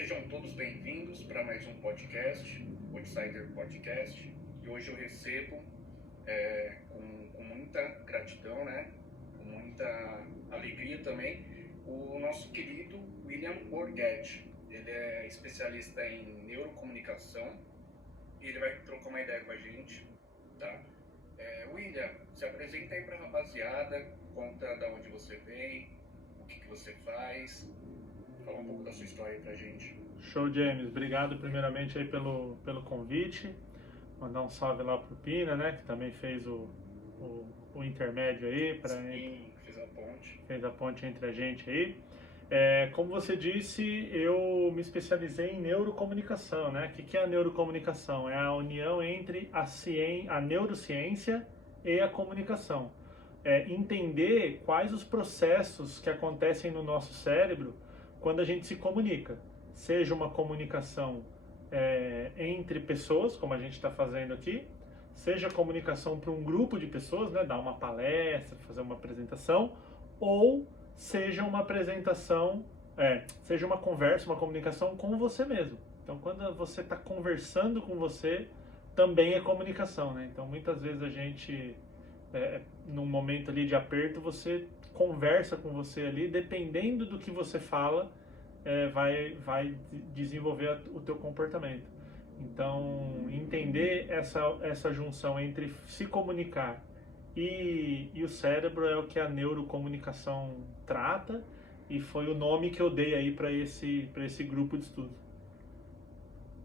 Sejam todos bem-vindos para mais um podcast, o Insider Podcast. E hoje eu recebo com muita gratidão, né? Com muita alegria também, o nosso querido William Borghetti. Ele é especialista em neurocomunicação e ele vai trocar uma ideia com a gente, tá? William, se apresenta aí para a rapaziada, conta de onde você vem, o que você faz. Fala um pouco da sua história aí pra gente. Show, James. Obrigado primeiramente aí pelo convite. Mandar um salve lá pro Pina, né? Que também fez o intermédio aí. Sim, fez a ponte entre a gente aí. Como você disse, eu me especializei em neurocomunicação, né? O que é a neurocomunicação? É a união entre a neurociência e a comunicação. Entender quais os processos que acontecem no nosso cérebro quando a gente se comunica, seja uma comunicação entre pessoas, como a gente está fazendo aqui, seja comunicação para um grupo de pessoas, né, dar uma palestra, fazer uma apresentação, ou seja uma apresentação, seja uma conversa, uma comunicação com você mesmo. Então, quando você está conversando com você, também é comunicação, né? Então, muitas vezes a gente, num momento ali de aperto, você conversa com você ali, dependendo do que você fala, vai desenvolver o teu comportamento. Então, entender essa junção entre se comunicar e o cérebro é o que a neurocomunicação trata, e foi o nome que eu dei aí para esse grupo de estudo.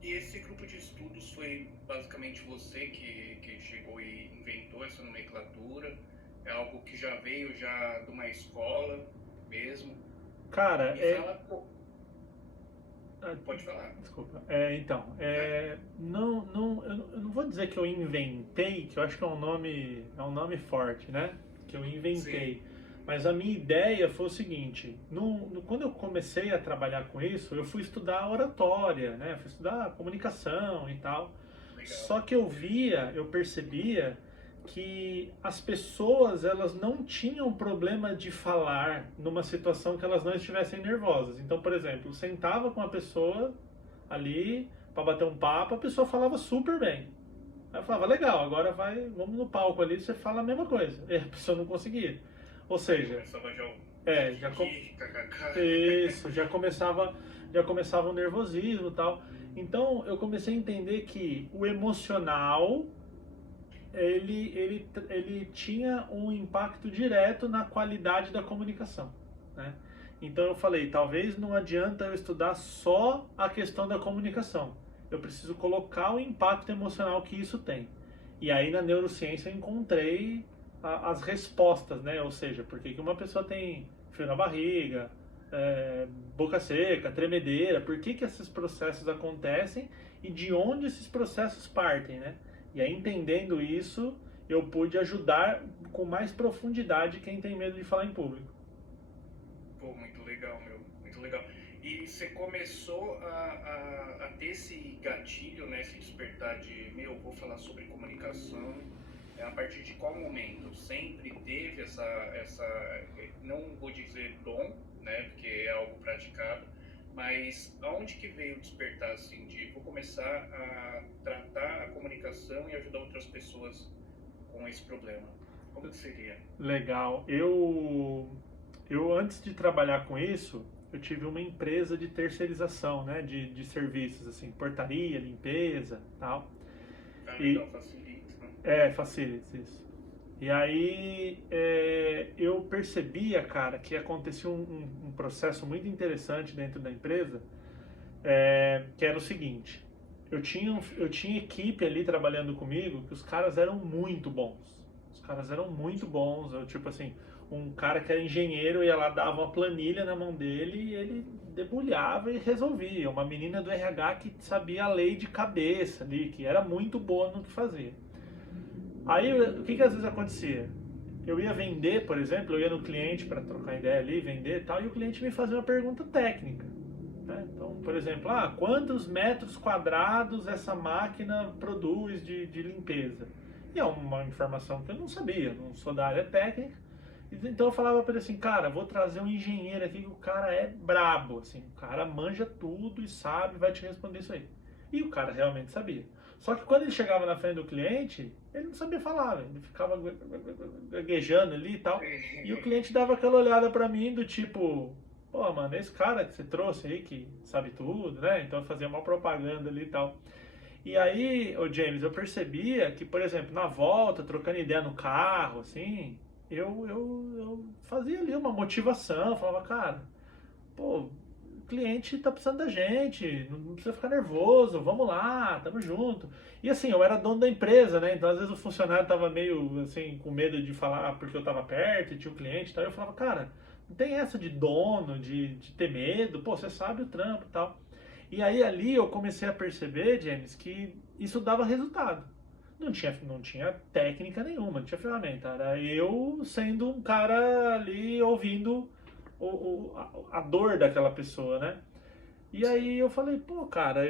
E esse grupo de estudos foi basicamente você que chegou e inventou essa nomenclatura? É algo que já veio de uma escola mesmo? Cara, Pode falar. Desculpa. Eu não vou dizer que eu inventei, que eu acho que é um nome forte, né? Que eu inventei. Sim. Mas a minha ideia foi o seguinte: quando eu comecei a trabalhar com isso, eu fui estudar oratória, né? Fui estudar comunicação e tal. Legal. Só que eu percebia que as pessoas, elas não tinham problema de falar numa situação que elas não estivessem nervosas. Então, por exemplo, eu sentava com uma pessoa ali para bater um papo, a pessoa falava super bem. Aí eu falava, legal, agora vamos no palco ali, você fala a mesma coisa. E a pessoa não conseguia. Ou seja, já começava o nervosismo e tal. Então, eu comecei a entender que o emocional ele tinha um impacto direto na qualidade da comunicação, né? Então eu falei, talvez não adianta eu estudar só a questão da comunicação, eu preciso colocar o impacto emocional que isso tem. E aí na neurociência eu encontrei as respostas, né? Ou seja, por que uma pessoa tem frio na barriga, boca seca, tremedeira, por que esses processos acontecem e de onde esses processos partem, né? E aí, entendendo isso, eu pude ajudar com mais profundidade quem tem medo de falar em público. Pô, muito legal, meu. Muito legal. E você começou a ter esse gatilho, né? Esse despertar de, vou falar sobre comunicação. A partir de qual momento? Sempre teve essa não vou dizer dom, né? Porque é algo praticado. Mas aonde que veio o despertar, assim, de vou começar a tratar a comunicação e ajudar outras pessoas com esse problema? Como que seria? Legal. Eu antes de trabalhar com isso, eu tive uma empresa de terceirização, né, de serviços, assim, portaria, limpeza, tal. Legal, facilita, né? Facilita, isso. E aí eu percebia, cara, que acontecia um processo muito interessante dentro da empresa, que era o seguinte: eu tinha equipe ali trabalhando comigo que os caras eram muito bons. Eu, tipo assim, um cara que era engenheiro ia lá, dava uma planilha na mão dele e ele debulhava e resolvia. Uma menina do RH que sabia a lei de cabeça ali, que era muito boa no que fazia. Aí, o que às vezes acontecia? Eu ia vender, por exemplo, eu ia no cliente para trocar ideia ali, vender e tal, e o cliente me fazia uma pergunta técnica, né? Então, por exemplo, quantos metros quadrados essa máquina produz de limpeza? E é uma informação que eu não sabia, não sou da área técnica. Então eu falava para ele assim, cara, vou trazer um engenheiro aqui que o cara é brabo, assim, o cara manja tudo e sabe, vai te responder isso aí. E o cara realmente sabia. Só que quando ele chegava na frente do cliente, ele não sabia falar, velho. Ele ficava gaguejando ali e tal. E o cliente dava aquela olhada para mim do tipo, pô, mano, esse cara que você trouxe aí que sabe tudo, né? Então eu fazia uma propaganda ali e tal. E aí, ô James, eu percebia que, por exemplo, na volta, trocando ideia no carro, assim, eu fazia ali uma motivação, falava, cara, pô, o cliente tá precisando da gente, não precisa ficar nervoso, vamos lá, tamo junto. E assim, eu era dono da empresa, né? Então às vezes o funcionário tava meio assim, com medo de falar porque eu tava perto e tinha o cliente e tal. Eu falava, cara, não tem essa de dono, de ter medo, pô, você sabe o trampo e tal. E aí ali eu comecei a perceber, James, que isso dava resultado. Não tinha técnica nenhuma, não tinha ferramenta. Era eu sendo um cara ali ouvindo a dor daquela pessoa, né? E aí eu falei, pô, cara,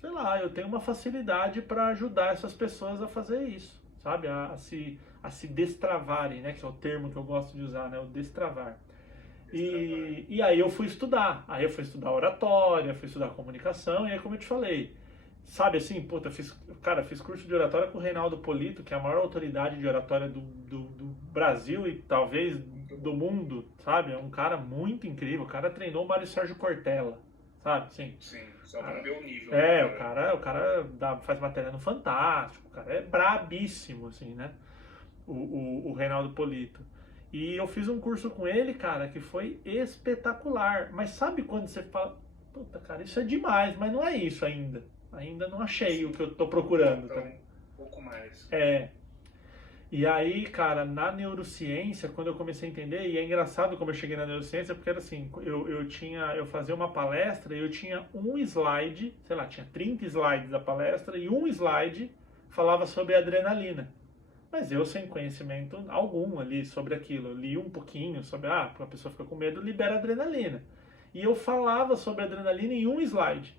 sei lá, eu tenho uma facilidade para ajudar essas pessoas a fazer isso, sabe? A se destravarem, né? Que é o termo que eu gosto de usar, né? O destravar. E aí eu fui estudar. Aí eu fui estudar oratória, fui estudar comunicação, e aí como eu te falei, sabe assim, puta, fiz curso de oratória com o Reinaldo Polito, que é a maior autoridade de oratória do Brasil e talvez do mundo, sabe? É um cara muito incrível. O cara treinou o Mário Sérgio Cortella, sabe? Sim. Sim, só para ver o nível. É, o cara faz matéria no Fantástico, o cara é brabíssimo, assim, né? O Reinaldo Polito. E eu fiz um curso com ele, cara, que foi espetacular. Mas sabe quando você fala, puta, cara, isso é demais, mas não é isso ainda. Ainda não achei o que eu tô procurando. Então, Tá? um pouco mais. É. E aí, cara, na neurociência, quando eu comecei a entender, e é engraçado como eu cheguei na neurociência, porque era assim, eu fazia uma palestra e eu tinha um slide, sei lá, tinha 30 slides da palestra, e um slide falava sobre adrenalina. Mas eu sem conhecimento algum ali sobre aquilo. Eu li um pouquinho sobre, a pessoa fica com medo, libera adrenalina. E eu falava sobre adrenalina em um slide.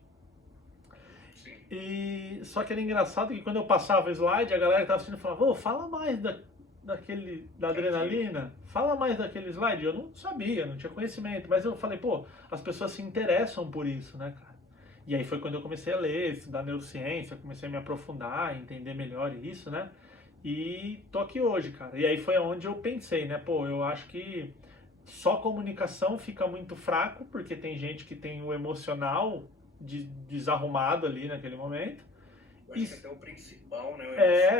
Sim. E só que era engraçado que quando eu passava o slide, a galera que estava assistindo falava, fala mais da adrenalina, fala mais daquele slide. Eu não sabia, não tinha conhecimento, mas eu falei, pô, as pessoas se interessam por isso, né, cara? E aí foi quando eu comecei a ler, estudar neurociência, comecei a me aprofundar, entender melhor isso, né? E tô aqui hoje, cara. E aí foi onde eu pensei, né? Pô, eu acho que só comunicação fica muito fraco, porque tem gente que tem o emocional desarrumado ali naquele momento. Eu acho que até o principal, né?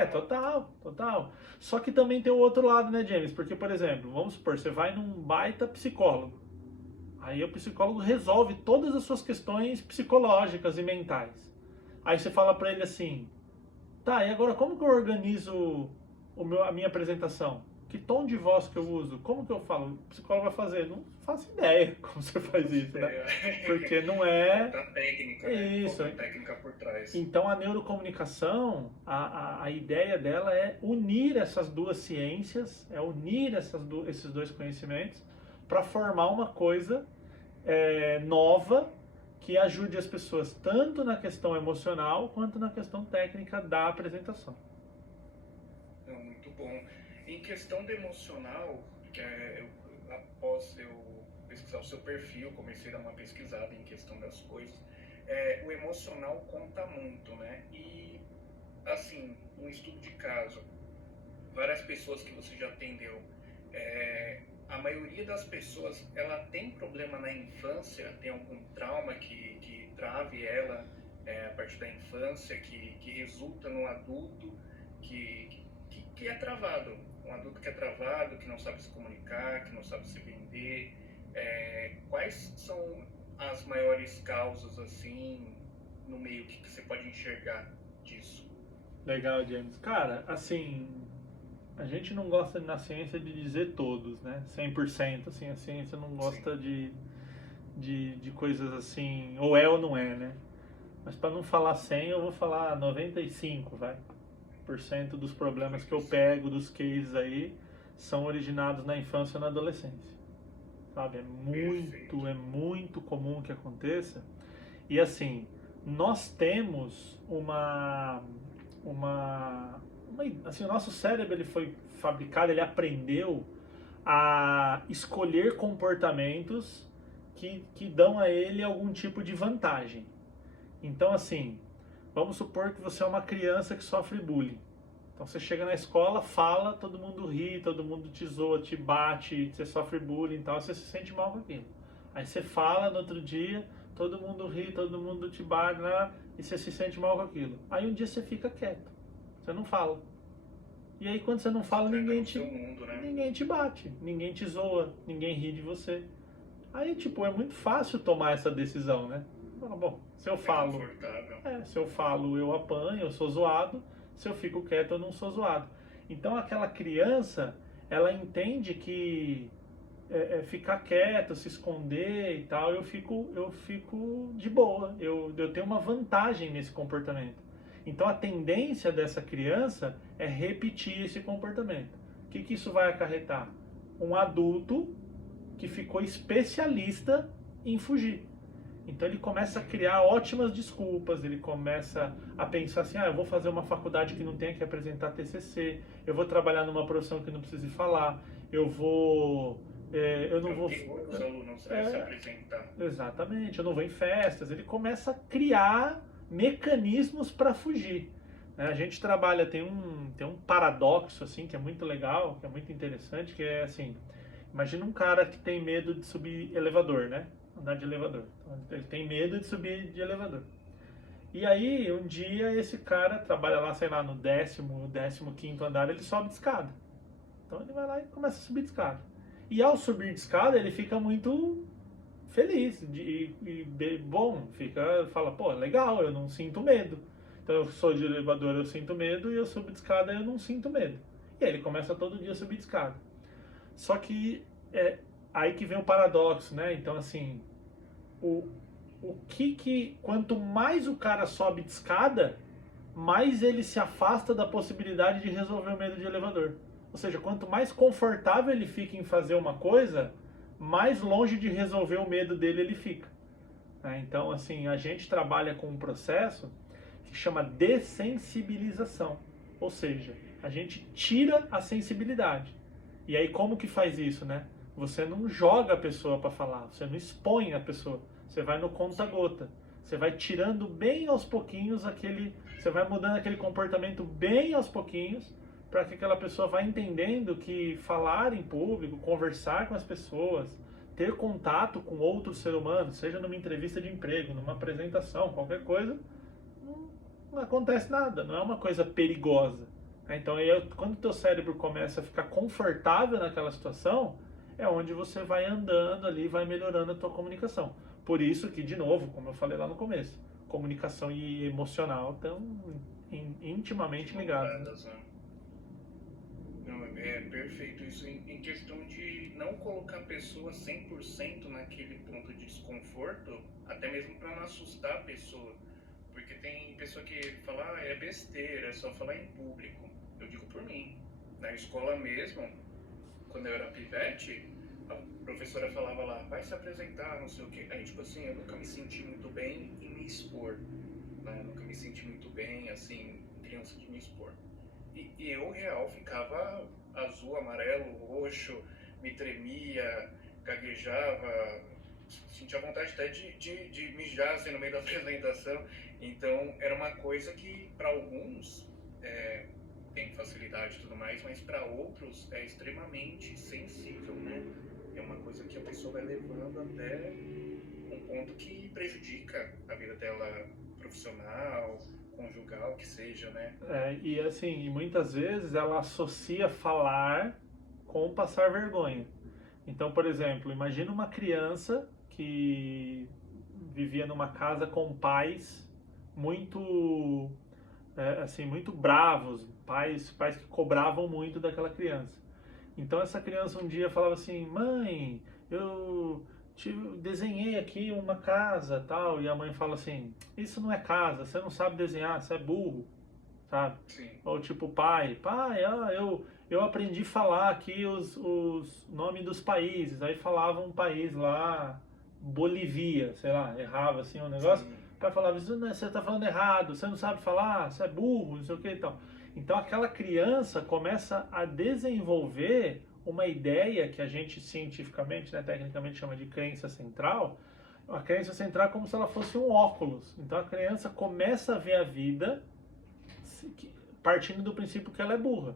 O Total, total. Só que também tem o outro lado, né, James? Porque, por exemplo, vamos supor, você vai num baita psicólogo. Aí o psicólogo resolve todas as suas questões psicológicas e mentais. Aí você fala pra ele assim, tá, e agora como que eu organizo a minha apresentação? Que tom de voz que eu uso? Como que eu falo? O psicólogo vai fazer? Não faço ideia como você faz isso, né? Porque não é... Falta técnica, né? Isso. Falta técnica por trás. Então a neurocomunicação, a ideia dela é unir essas duas ciências, é unir esses dois conhecimentos para formar uma coisa nova que ajude as pessoas tanto na questão emocional quanto na questão técnica da apresentação. Muito bom. Em questão do emocional, após eu pesquisar o seu perfil, comecei a dar uma pesquisada em questão das coisas, o emocional conta muito, né? E, assim, um estudo de caso, várias pessoas que você já atendeu, a maioria das pessoas, ela tem problema na infância, tem algum trauma que trave ela a partir da infância, que resulta num adulto que é travado. Um adulto que é travado, que não sabe se comunicar, que não sabe se vender. Quais são as maiores causas, assim, no meio que você pode enxergar disso? Legal, James. Cara, assim, a gente não gosta na ciência de dizer todos, né? 100%, assim, a ciência não gosta de coisas assim, ou é ou não é, né? Mas para não falar 100, eu vou falar 95, vai. Por cento dos problemas que eu pego, dos cases aí, são originados na infância e na adolescência. Sabe? É muito comum que aconteça. E assim, nós temos assim, o nosso cérebro ele foi fabricado, ele aprendeu a escolher comportamentos que dão a ele algum tipo de vantagem. Então, assim, vamos supor que você é uma criança que sofre bullying. Então você chega na escola, fala, todo mundo ri, todo mundo te zoa, te bate, você sofre bullying e tal, você se sente mal com aquilo. Aí você fala no outro dia, todo mundo ri, todo mundo te bate, né? E você se sente mal com aquilo. Aí um dia você fica quieto, você não fala. E aí quando você não fala, ninguém te bate, ninguém te zoa, ninguém ri de você. Aí, tipo, é muito fácil tomar essa decisão, né? Bom, se eu falo, eu apanho, eu sou zoado. Se eu fico quieto, eu não sou zoado. Então, aquela criança, ela entende que ficar quieto, se esconder e tal, eu fico de boa. Eu tenho uma vantagem nesse comportamento. Então, a tendência dessa criança é repetir esse comportamento. O que isso vai acarretar? Um adulto que ficou especialista em fugir. Então ele começa a criar ótimas desculpas, ele começa a pensar assim, eu vou fazer uma faculdade que não tenha que apresentar TCC, eu vou trabalhar numa profissão que não precise falar, eu não vou os alunos se apresentar. Exatamente, eu não vou em festas. Ele começa a criar mecanismos para fugir. A gente trabalha, tem um paradoxo assim que é muito legal, que é muito interessante, que é assim, imagina um cara que tem medo de subir elevador, né? Andar de elevador. Então, ele tem medo de subir de elevador. E aí, um dia, esse cara trabalha lá, sei lá, no 15º andar, ele sobe de escada. Então, ele vai lá e começa a subir de escada. E ao subir de escada, ele fica muito feliz. Fala, pô, legal, eu não sinto medo. Então, eu sou de elevador, eu sinto medo, e eu subo de escada, eu não sinto medo. E aí, ele começa todo dia a subir de escada. Só que aí que vem o paradoxo, né? Então, assim, quanto mais o cara sobe de escada, mais ele se afasta da possibilidade de resolver o medo de elevador. Ou seja, quanto mais confortável ele fica em fazer uma coisa, mais longe de resolver o medo dele ele fica. Então, assim, a gente trabalha com um processo que chama dessensibilização. Ou seja, a gente tira a sensibilidade. E aí como que faz isso, né? Você não joga a pessoa para falar, você não expõe a pessoa. Você vai no conta-gota. Você vai tirando bem aos pouquinhos você vai mudando aquele comportamento bem aos pouquinhos, para que aquela pessoa vá entendendo que falar em público, conversar com as pessoas, ter contato com outro ser humano, seja numa entrevista de emprego, numa apresentação, qualquer coisa, não acontece nada, não é uma coisa perigosa. Então, quando o teu cérebro começa a ficar confortável naquela situação, é onde você vai andando ali, vai melhorando a tua comunicação. Por isso que, de novo, como eu falei lá no começo, comunicação e emocional estão intimamente ligados. Não, é perfeito isso em questão de não colocar a pessoa 100% naquele ponto de desconforto, até mesmo para não assustar a pessoa. Porque tem pessoa que fala, é besteira, é só falar em público. Eu digo por mim. Na escola mesmo, quando eu era pivete, a professora falava lá, vai se apresentar, não sei o quê. Aí, tipo assim, eu nunca me senti muito bem em me expor. Né? Eu nunca me senti muito bem, assim, criança de me expor. E eu, real, ficava azul, amarelo, roxo, me tremia, gaguejava, sentia vontade até de mijar assim, no meio da apresentação. Então, era uma coisa que, para alguns, tem facilidade e tudo mais, mas para outros é extremamente sensível, né? É uma coisa que a pessoa vai levando até um ponto que prejudica a vida dela profissional, conjugal, que seja, né? E assim, muitas vezes ela associa falar com passar vergonha. Então, por exemplo, imagina uma criança que vivia numa casa com pais muito muito bravos, pais que cobravam muito daquela criança. Então essa criança um dia falava assim, mãe, eu desenhei aqui uma casa, tal, e a mãe fala assim, isso não é casa, você não sabe desenhar, você é burro, sabe? Sim. Ou tipo, pai, eu aprendi a falar aqui os nomes dos países, aí falava um país lá, Bolívia, sei lá, errava assim o negócio. Sim. O pai falava, você está falando errado, você não sabe falar, você é burro, não sei o que e tal. Então aquela criança começa a desenvolver uma ideia que a gente cientificamente, né, tecnicamente chama de crença central. A crença central é como se ela fosse um óculos. Então a criança começa a ver a vida partindo do princípio que ela é burra.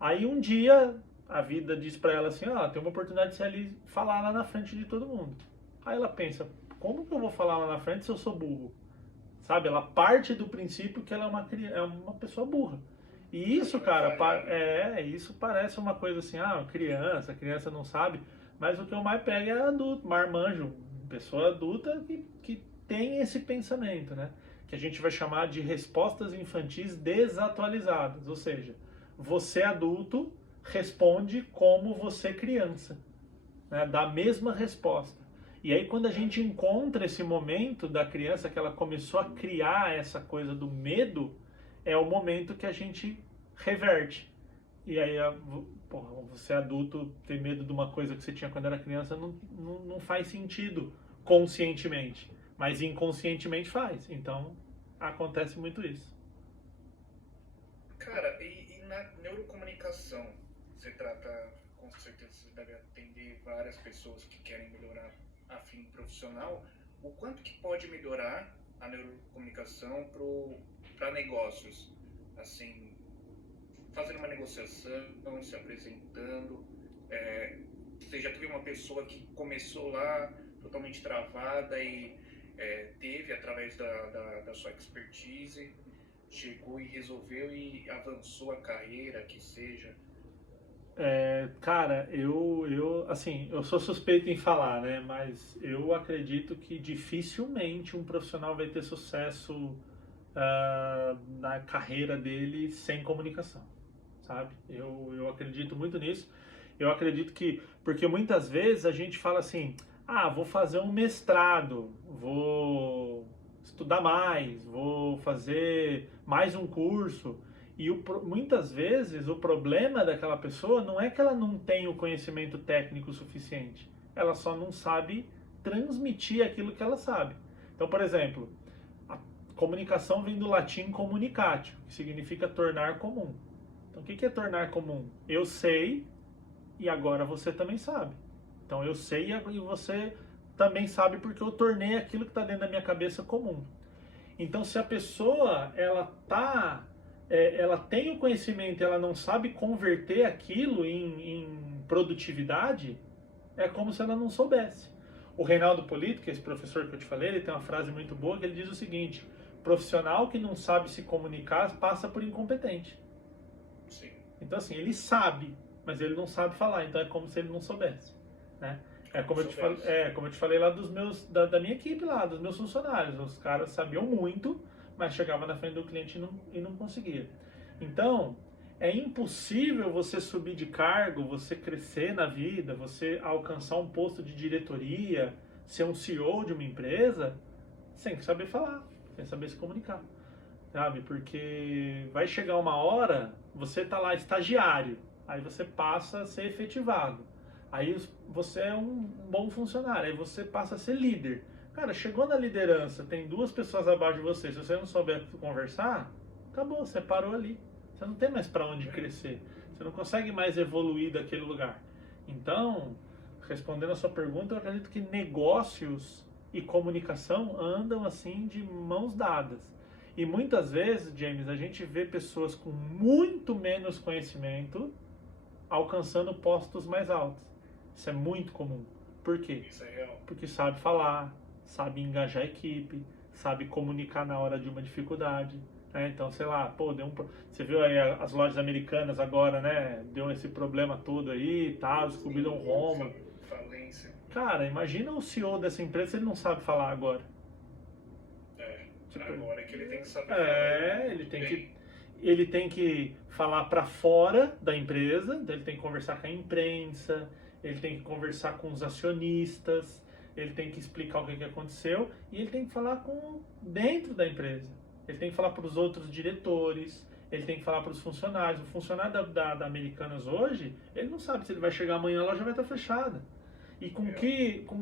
Aí um dia a vida diz para ela assim, tem uma oportunidade de você ali falar lá na frente de todo mundo. Aí ela pensa, como que eu vou falar lá na frente se eu sou burro? Sabe, ela parte do princípio que ela é uma pessoa burra. E isso, cara, isso parece uma coisa assim, criança não sabe, mas o que eu mais pego é adulto, marmanjo, pessoa adulta que tem esse pensamento, né? Que a gente vai chamar de respostas infantis desatualizadas, ou seja, você adulto responde como você criança, né? Dá a mesma resposta. E aí quando a gente encontra esse momento da criança que ela começou a criar essa coisa do medo, é o momento que a gente reverte. E aí, você adulto ter medo de uma coisa que você tinha quando era criança não faz sentido conscientemente, mas inconscientemente faz. Então acontece muito isso. Cara, e na neurocomunicação, você trata, com certeza você deve atender várias pessoas que querem melhorar a fim profissional. O quanto que pode melhorar a neurocomunicação para negócios? Assim, fazendo uma negociação, se apresentando. Você já teve uma pessoa que começou lá totalmente travada e teve, através da sua expertise, chegou e resolveu e avançou a carreira, que seja. Cara, eu sou suspeito em falar, né? Mas eu acredito que dificilmente um profissional vai ter sucesso na carreira dele sem comunicação, sabe? Eu acredito muito nisso. Eu acredito que, porque muitas vezes a gente fala assim, vou fazer um mestrado, vou estudar mais, vou fazer mais um curso. E muitas vezes o problema daquela pessoa não é que ela não tem o conhecimento técnico suficiente, ela só não sabe transmitir aquilo que ela sabe. Então, por exemplo, a comunicação vem do latim communicatio, que significa tornar comum. Então, o que é tornar comum? Eu sei e agora você também sabe. Então, eu sei e você também sabe porque eu tornei aquilo que está dentro da minha cabeça comum. Então, se a pessoa ela tem o conhecimento, ela não sabe converter aquilo em produtividade, é como se ela não soubesse. O Reinaldo Polito, que é esse professor que eu te falei, ele tem uma frase muito boa que ele diz o seguinte: profissional que não sabe se comunicar passa por incompetente. Sim. Então assim, ele sabe, mas ele não sabe falar, então é como se ele não soubesse, né? Como eu te falei lá da minha equipe lá, dos meus funcionários, os caras sabiam muito, mas chegava na frente do cliente e não conseguia. Então, é impossível você subir de cargo, você crescer na vida, você alcançar um posto de diretoria, ser um CEO de uma empresa, sem saber falar, sem saber se comunicar, sabe? Porque vai chegar uma hora, você tá lá estagiário, aí você passa a ser efetivado. Aí você é um bom funcionário, aí você passa a ser líder. Cara, chegou na liderança, tem duas pessoas abaixo de você, se você não souber conversar, acabou, você parou ali. Você não tem mais para onde crescer. Você não consegue mais evoluir daquele lugar. Então, respondendo a sua pergunta, eu acredito que negócios e comunicação andam assim de mãos dadas. E muitas vezes, James, a gente vê pessoas com muito menos conhecimento alcançando postos mais altos. Isso é muito comum. Por quê? Isso é real. Porque sabe falar, sabe engajar a equipe, sabe comunicar na hora de uma dificuldade. Então, sei lá, você viu aí as lojas americanas agora, né? Deu esse problema todo aí e tal, descobriram Roma. Falência. Cara, imagina o CEO dessa empresa se ele não sabe falar agora. Agora é que ele tem que saber falar. Ele tem que falar para fora da empresa, então ele tem que conversar com a imprensa, ele tem que conversar com os acionistas, ele tem que explicar o que aconteceu e ele tem que falar com dentro da empresa. Ele tem que falar para os outros diretores, ele tem que falar para os funcionários. O funcionário da Americanas hoje, ele não sabe se ele vai chegar amanhã, a loja vai estar fechada. E com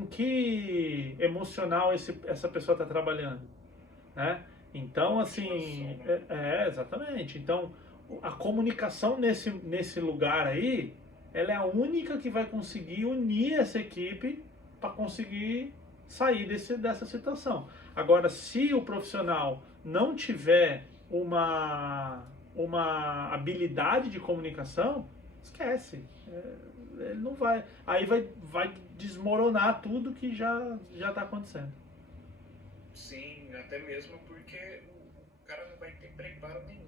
que emocional essa pessoa está trabalhando, né? Então, assim, exatamente. Então, a comunicação nesse lugar aí ela é a única que vai conseguir unir essa equipe para conseguir sair dessa situação. Agora, se o profissional não tiver uma habilidade de comunicação, esquece. Ele não vai. Aí vai desmoronar tudo que já está acontecendo. Sim, até mesmo porque o cara não vai ter preparo nenhum.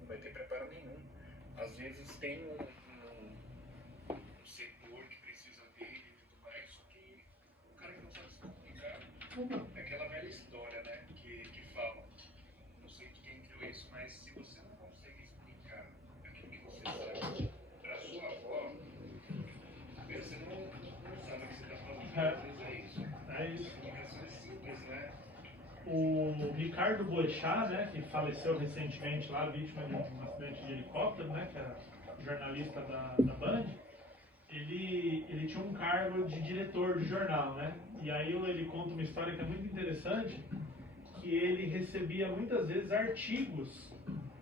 Não vai ter preparo nenhum. Às vezes tem um setor que precisa dele e tudo mais, só que o cara que não sabe se comunicar é aquela velha história, né? Que fala, não sei quem criou isso, mas se você não consegue explicar aquilo que você sabe para sua avó, você não sabe o que você está falando. Às vezes é isso. É isso. A comunicação é simples, né? O Ricardo Boechat, né, que faleceu recentemente lá, vítima de um acidente de helicóptero, né, que era jornalista da Band, ele tinha um cargo de diretor de jornal, né, e aí ele conta uma história que é muito interessante, que ele recebia muitas vezes artigos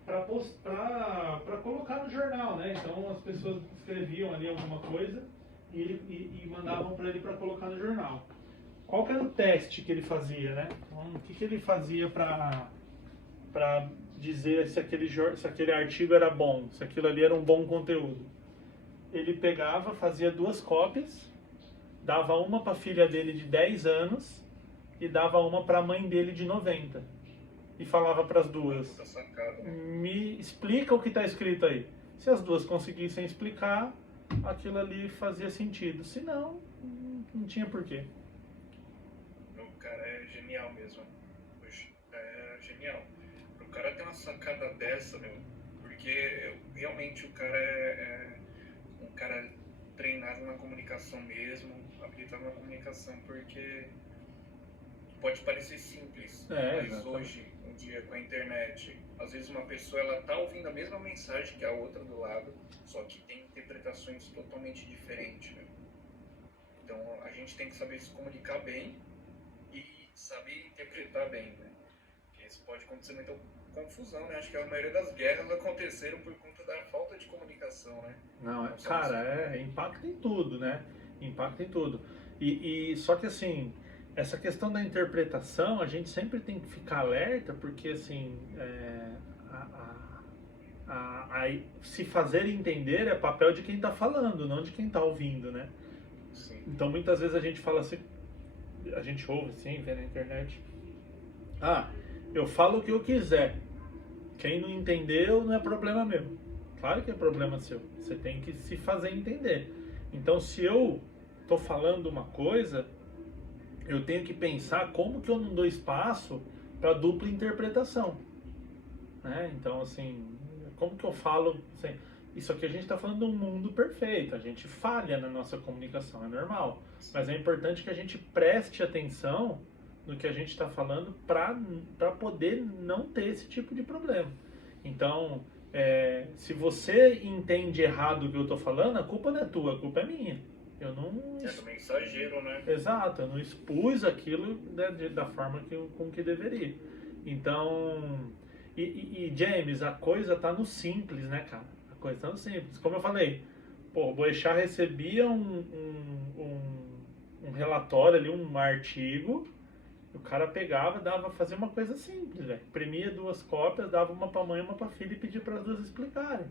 para colocar no jornal, né, então as pessoas escreviam ali alguma coisa e mandavam para ele para colocar no jornal. Qual que era o teste que ele fazia, né? Então, o que ele fazia para dizer se aquele artigo era bom, se aquilo ali era um bom conteúdo? Ele pegava, fazia 2 cópias, dava uma para a filha dele de 10 anos e dava uma para a mãe dele de 90. E falava para as duas, me explica o que está escrito aí. Se as duas conseguissem explicar, aquilo ali fazia sentido. Se não, não tinha porquê. O cara é genial mesmo. É genial. O cara tem uma sacada dessa, meu, porque realmente o cara é um cara treinado na comunicação mesmo, habilitado na comunicação, porque pode parecer simples, mas exatamente. Hoje, um dia com a internet, às vezes uma pessoa ela tá ouvindo a mesma mensagem que a outra do lado, só que tem interpretações totalmente diferentes, né? Então a gente tem que saber se comunicar bem e saber interpretar bem, né? Porque isso pode acontecer muita confusão, né? Acho que a maioria das guerras aconteceram por conta da falta de comunicação, né? Não, cara, impacta em tudo, né? Impacta em tudo. E só que assim, essa questão da interpretação, a gente sempre tem que ficar alerta, porque assim, se fazer entender é papel de quem está falando, não de quem está ouvindo, né? Sim. Então muitas vezes a gente fala assim, a gente ouve assim, vê na internet, eu falo o que eu quiser, quem não entendeu não é problema meu. Claro que é problema seu, você tem que se fazer entender. Então se eu estou falando uma coisa, eu tenho que pensar como que eu não dou espaço para dupla interpretação, né? Então assim, como que eu falo assim, isso aqui a gente está falando de um mundo perfeito, a gente falha na nossa comunicação, é normal, mas é importante que a gente preste atenção no que a gente está falando para poder não ter esse tipo de problema. Então, se você entende errado o que eu estou falando, a culpa não é tua, a culpa é minha. Eu não... É do mensageiro, né? Exato, eu não expus aquilo da forma com que deveria. Então, James, a coisa tá no simples, né, cara? A coisa tá no simples. Como eu falei, o Boechat recebia um relatório ali, um artigo, o cara pegava, fazia uma coisa simples, velho. Imprimia 2 cópias, dava uma pra mãe e uma pra filha e pedia para as duas explicarem.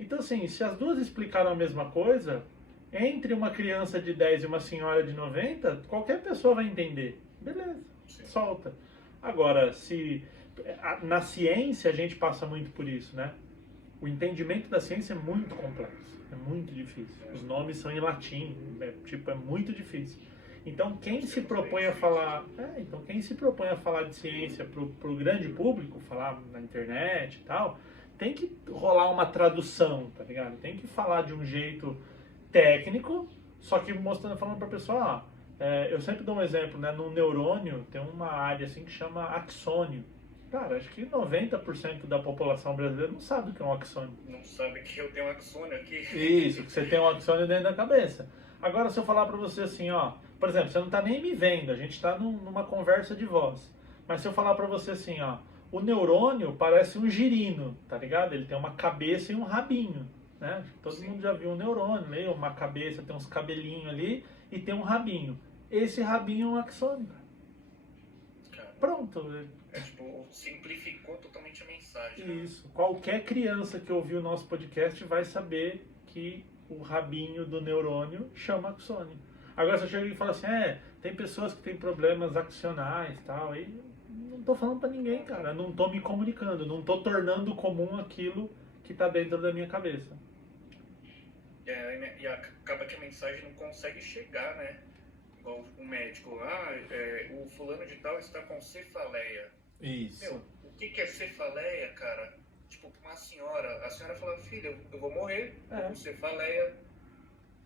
Então, assim, se as duas explicaram a mesma coisa, entre uma criança de 10 e uma senhora de 90, qualquer pessoa vai entender. Beleza, solta. Agora, na ciência a gente passa muito por isso, né? O entendimento da ciência é muito complexo, é muito difícil. Os nomes são em latim, é muito difícil. Então quem se propõe a falar, de ciência para o grande público, falar na internet e tal, tem que rolar uma tradução, tá ligado? Tem que falar de um jeito técnico, só que falando para a pessoa, eu sempre dou um exemplo, né? No neurônio tem uma área assim que chama axônio. Cara, acho que 90% da população brasileira não sabe o que é um axônio. Não sabe que eu tenho um axônio aqui. Isso, que você tem um axônio dentro da cabeça. Agora, se eu falar pra você assim, por exemplo, você não tá nem me vendo, a gente tá numa conversa de voz. Mas se eu falar pra você assim, o neurônio parece um girino, tá ligado? Ele tem uma cabeça e um rabinho, né? Todo Sim. mundo já viu um neurônio, né? Uma cabeça, tem uns cabelinhos ali e tem um rabinho. Esse rabinho é um axônio, cara. Cara, Pronto. tipo, simplificou totalmente a mensagem. Né? Isso. Qualquer criança que ouviu o nosso podcast vai saber que o rabinho do neurônio chama axônio. Agora você chega e fala assim, tem pessoas que têm problemas axonais e tal, aí não tô falando pra ninguém, cara. Não tô me comunicando, não tô tornando comum aquilo que tá dentro da minha cabeça. E acaba que a mensagem não consegue chegar, né? Igual o médico, o fulano de tal está com cefaleia. Isso. Meu, o que é cefaleia, cara? Tipo, a senhora fala, filha, eu vou morrer com cefaleia.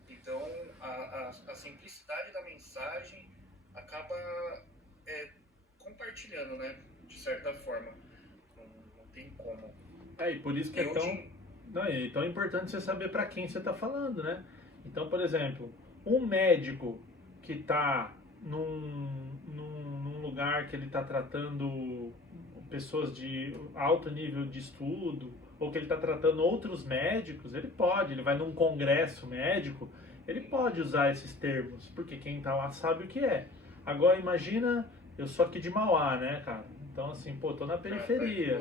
Então, a simplicidade da mensagem acaba compartilhando, né? De certa forma. Não tem como. E por isso que é tão importante você saber para quem você está falando, né? Então, por exemplo, um médico que está num lugar que ele está tratando pessoas de alto nível de estudo, ou que ele está tratando outros médicos, ele vai num congresso médico, ele pode usar esses termos, porque quem está lá sabe o que é. Agora imagina, eu sou aqui de Mauá, né, cara? Então assim, tô na periferia.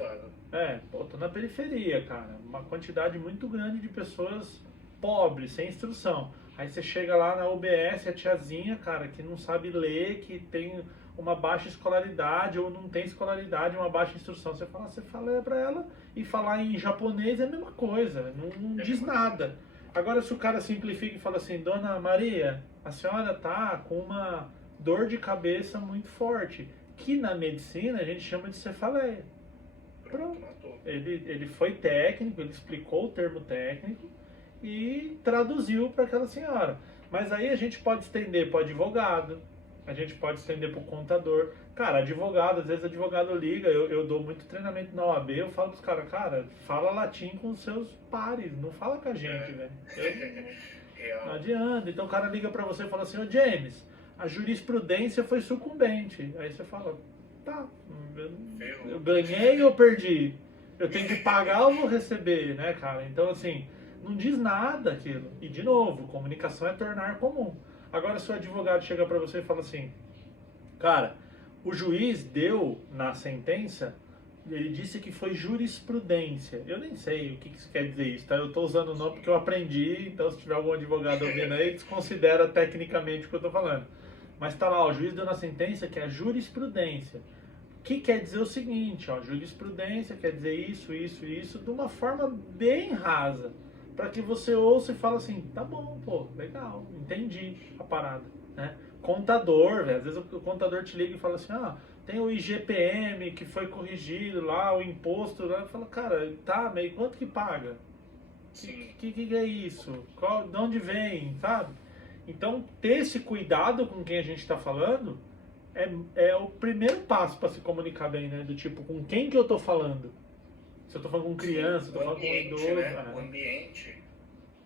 Tô na periferia, cara. Uma quantidade muito grande de pessoas pobres, sem instrução. Aí você chega lá na UBS, a tiazinha, cara, que não sabe ler, que tem uma baixa escolaridade ou não tem escolaridade, uma baixa instrução. Você fala pra ela, e falar em japonês é a mesma coisa, não diz nada. Agora, se o cara simplifica e fala assim, Dona Maria, a senhora tá com uma dor de cabeça muito forte, que na medicina a gente chama de cefaleia. Pronto. Ele foi técnico, ele explicou o termo técnico e traduziu para aquela senhora. Mas aí a gente pode estender para o advogado, a gente pode estender para o contador. Cara, advogado, às vezes o advogado liga, eu dou muito treinamento na OAB, eu falo para os caras, cara, fala latim com os seus pares, não fala com a gente, velho. Não adianta. Então o cara liga para você e fala assim, ô James, a jurisprudência foi sucumbente. Aí você fala, tá, eu ganhei ou perdi? Eu tenho que pagar ou vou receber, né, cara? Então, assim, não diz nada aquilo. E, de novo, comunicação é tornar comum. Agora, se o advogado chega pra você e fala assim, cara, o juiz deu na sentença, ele disse que foi jurisprudência. Eu nem sei o que isso quer dizer isso, tá? Eu tô usando o nome porque eu aprendi, então se tiver algum advogado ouvindo aí, desconsidera tecnicamente o que eu tô falando. Mas tá lá, o juiz deu na sentença que é jurisprudência. Que quer dizer o seguinte, jurisprudência quer dizer isso, isso, isso, de uma forma bem rasa, para que você ouça e fale assim, tá bom, pô, legal, entendi a parada, né? Contador, velho, às vezes o contador te liga e fala assim, tem o IGPM que foi corrigido lá, o imposto, lá, fala, cara, tá, mas quanto que paga? Que é isso? De onde vem, sabe? Então, ter esse cuidado com quem a gente está falando é o primeiro passo para se comunicar bem, né? Do tipo, com quem que eu tô falando? Se eu tô falando com criança, tô falando com idoso. Né? O ambiente,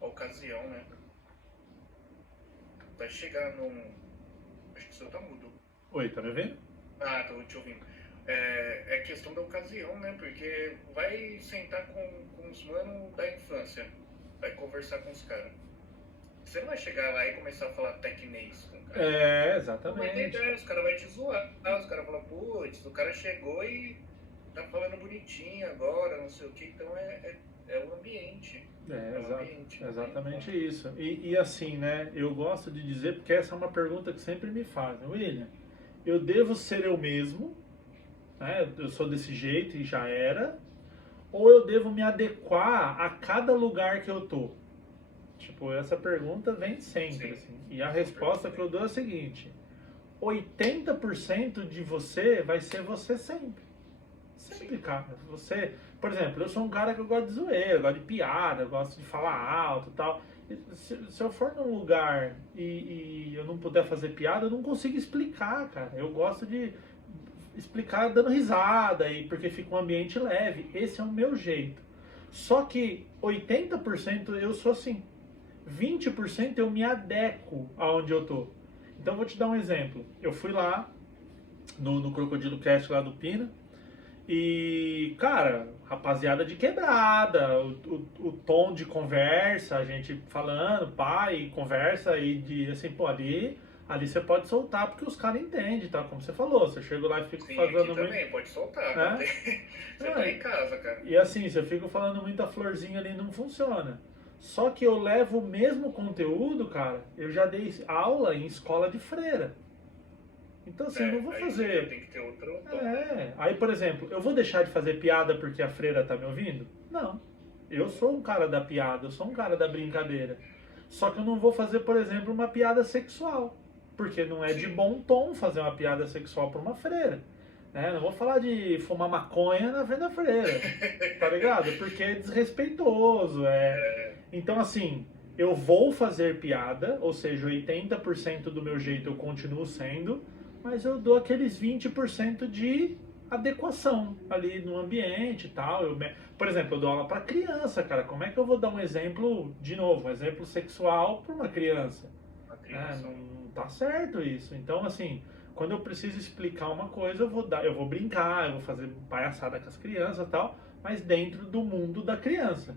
a ocasião, né? Vai chegar num... Acho que o seu tá mudo. Oi, tá me vendo? Tô te ouvindo. É questão da ocasião, né? Porque vai sentar com os manos da infância, vai conversar com os caras. Você não vai chegar lá e começar a falar tecnês com o cara. Exatamente. Os caras vão te zoar. Os caras falam, putz, o cara chegou e tá falando bonitinho agora, não sei o que. Então é o ambiente. Exatamente isso. E assim, né, eu gosto de dizer, porque essa é uma pergunta que sempre me fazem. William, eu devo ser eu mesmo, né, eu sou desse jeito e já era, ou eu devo me adequar a cada lugar que eu tô? Tipo, essa pergunta vem sempre, assim. E a resposta que eu dou é a seguinte, 80% de você vai ser você sempre. Sempre, cara. Você, por exemplo, eu sou um cara que eu gosto de zoeira, eu gosto de piada, eu gosto de falar alto e tal. Se eu for num lugar e eu não puder fazer piada, eu não consigo explicar, cara. Eu gosto de explicar dando risada, porque fica um ambiente leve. Esse é o meu jeito. Só que 80% eu sou assim. 20% eu me adequo aonde eu tô. Então vou te dar um exemplo. Eu fui lá no Crocodilo Cast lá do Pina, E, cara, rapaziada de quebrada, o tom de conversa, a gente falando, pai, conversa e de assim, pô, ali você pode soltar porque os caras entendem, tá? Como você falou, você chega lá e fica Sim, fazendo aqui muito. também, pode soltar, É? não tem... Você tá em casa, cara. E assim, se eu fico falando muita florzinha ali, não funciona. Só que eu levo o mesmo conteúdo, cara, eu já dei aula em escola de freira. Então assim, eu não vou Aí você já fazer. tem que ter outro tom. Aí, por exemplo, eu vou deixar de fazer piada porque a freira tá me ouvindo? Não. Eu sou um cara da piada, eu sou um cara da brincadeira. Só que eu não vou fazer, por exemplo, uma piada sexual. Porque não é de bom tom fazer uma piada sexual pra uma freira. Né? Não vou falar de fumar maconha na frente da freira. Tá ligado? Porque é desrespeitoso. Então, assim, eu vou fazer piada, ou seja, 80% do meu jeito eu continuo sendo, mas eu dou aqueles 20% de adequação ali no ambiente e tal. Por exemplo, eu dou aula para criança, cara. Como é que eu vou dar um exemplo, de novo, um exemplo sexual para uma criança? Não tá certo isso. Então, assim, quando eu preciso explicar uma coisa, eu vou brincar, eu vou fazer palhaçada com as crianças e tal, mas dentro do mundo da criança.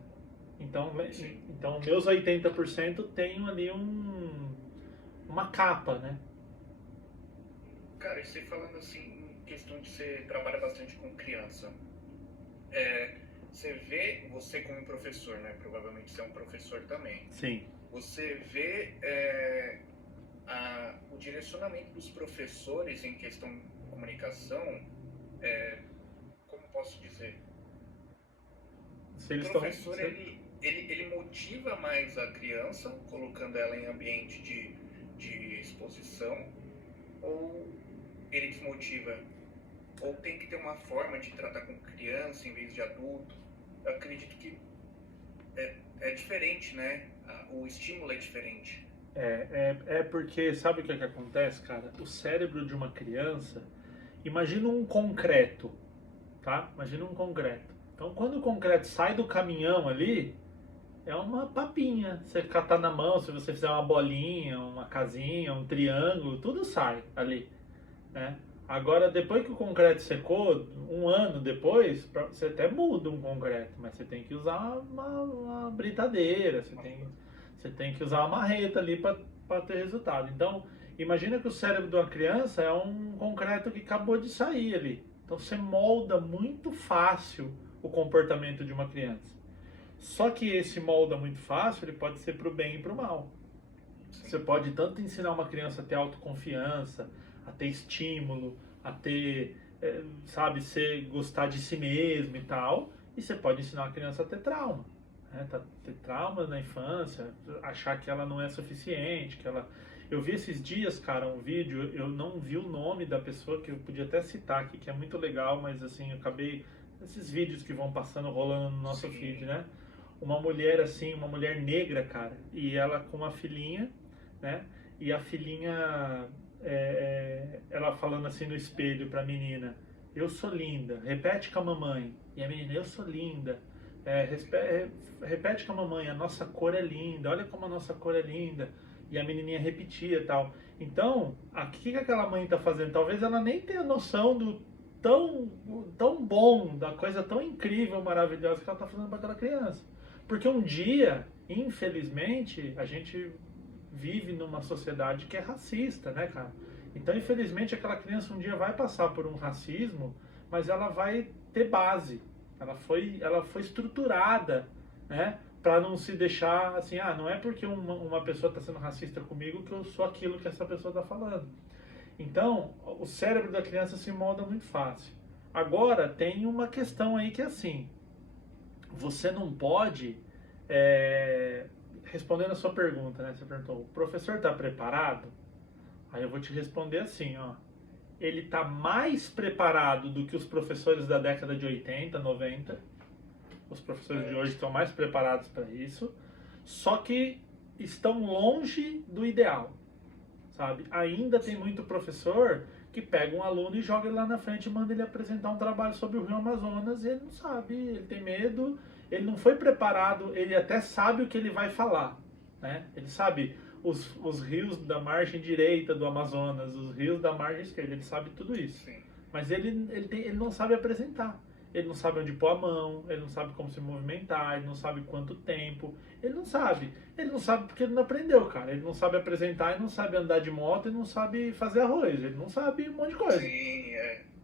Então meus 80% tem ali uma capa, né? Cara, e você falando assim, em questão de você trabalha bastante com criança, você vê, você como professor, né? Provavelmente você é um professor também. Sim. Você vê o direcionamento dos professores em questão de comunicação, como posso dizer? O professor, ele motiva mais a criança, colocando ela em ambiente de exposição, ou ele desmotiva? Ou tem que ter uma forma de tratar com criança em vez de adulto? Eu acredito que é diferente, né? O estímulo é diferente. Porque sabe o que acontece, cara? O cérebro de uma criança, imagina um concreto, tá? Imagina um concreto. Então, quando o concreto sai do caminhão ali, é uma papinha. Você catar na mão, se você fizer uma bolinha, uma casinha, um triângulo, tudo sai ali, né? Agora, depois que o concreto secou, um ano depois, você até muda um concreto, mas você tem que usar uma britadeira, você tem que usar uma marreta ali para ter resultado. Então, imagina que o cérebro de uma criança é um concreto que acabou de sair ali. Então, você molda muito fácil o comportamento de uma criança. Só que esse molda muito fácil, ele pode ser para o bem e para o mal. Você pode tanto ensinar uma criança a ter autoconfiança, a ter estímulo, a ter, gostar de si mesmo e tal, e você pode ensinar a criança a ter trauma. Né? Ter trauma na infância, achar que ela não é suficiente, que ela... Eu vi esses dias, cara, um vídeo, eu não vi o nome da pessoa, que eu podia até citar aqui, que é muito legal, mas assim, eu acabei... Esses vídeos que vão passando, rolando no nosso feed, né? Uma mulher assim, uma mulher negra, cara, e ela com uma filhinha, né? E a filhinha, ela falando assim no espelho pra menina: eu sou linda, repete com a mamãe. E a menina: eu sou linda, repete com a mamãe, a nossa cor é linda, olha como a nossa cor é linda. E a menininha repetia e tal. Então, o que aquela mãe tá fazendo? Talvez ela nem tenha noção do tão bom, da coisa tão incrível, maravilhosa que ela tá fazendo para aquela criança. Porque um dia, infelizmente, a gente vive numa sociedade que é racista, né, cara? Então, infelizmente, aquela criança um dia vai passar por um racismo, mas ela vai ter base. Ela foi estruturada, né? Para não se deixar assim, não é porque uma pessoa está sendo racista comigo que eu sou aquilo que essa pessoa está falando. Então, o cérebro da criança se molda muito fácil. Agora, tem uma questão aí que é assim: você não pode, respondendo a sua pergunta, né? Você perguntou, o professor está preparado? Aí eu vou te responder assim, ó. Ele está mais preparado do que os professores da década de 80, 90. Os professores de hoje estão mais preparados para isso. Só que estão longe do ideal, sabe? Ainda tem muito professor que pega um aluno e joga ele lá na frente e manda ele apresentar um trabalho sobre o Rio Amazonas, e ele não sabe, ele tem medo, ele não foi preparado, ele até sabe o que ele vai falar, né? Ele sabe os rios da margem direita do Amazonas, os rios da margem esquerda, ele sabe tudo isso. Sim. mas ele não sabe apresentar. Ele não sabe onde pôr a mão, ele não sabe como se movimentar, ele não sabe quanto tempo, ele não sabe. Ele não sabe porque ele não aprendeu, cara. Ele não sabe apresentar, ele não sabe andar de moto, ele não sabe fazer arroz, ele não sabe um monte de coisa. Sim,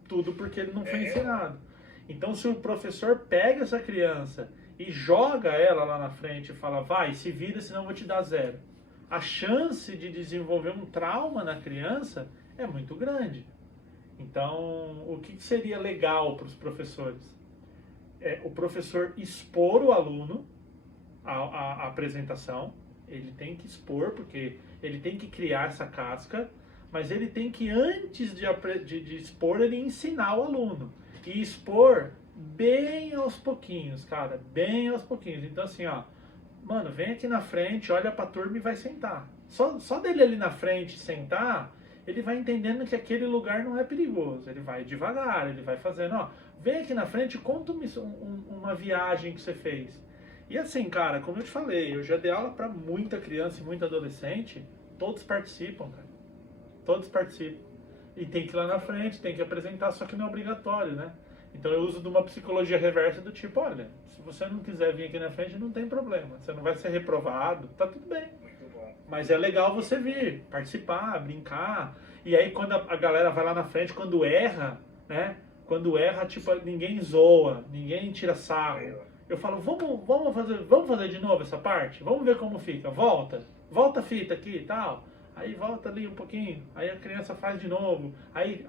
Tudo porque ele não foi ensinado. Então, se o professor pega essa criança e joga ela lá na frente e fala, vai, se vira, senão eu vou te dar 0. A chance de desenvolver um trauma na criança é muito grande. Então, o que seria legal para os professores? É o professor expor o aluno à apresentação. Ele tem que expor, porque ele tem que criar essa casca, mas ele tem que, antes de expor, ele ensinar o aluno. E expor bem aos pouquinhos, cara, bem aos pouquinhos. Então, assim, ó, mano, vem aqui na frente, olha pra turma e vai sentar. Só dele ali na frente sentar, ele vai entendendo que aquele lugar não é perigoso. Ele vai devagar, ele vai fazendo, ó, vem aqui na frente, conta uma viagem que você fez. E assim, cara, como eu te falei, eu já dei aula pra muita criança e muito adolescente, todos participam, cara. Todos participam. E tem que ir lá na frente, tem que apresentar, só que não é obrigatório, né? Então eu uso de uma psicologia reversa do tipo, olha, se você não quiser vir aqui na frente, não tem problema. Você não vai ser reprovado, tá tudo bem. muito bom. Mas é legal você vir, participar, brincar. E aí quando a galera vai lá na frente, quando erra, né? Quando erra, tipo, ninguém zoa, ninguém tira sarro. Eu falo, vamos fazer de novo essa parte? Vamos ver como fica. Volta a fita aqui e tal. Aí volta ali um pouquinho. Aí a criança faz de novo. Aí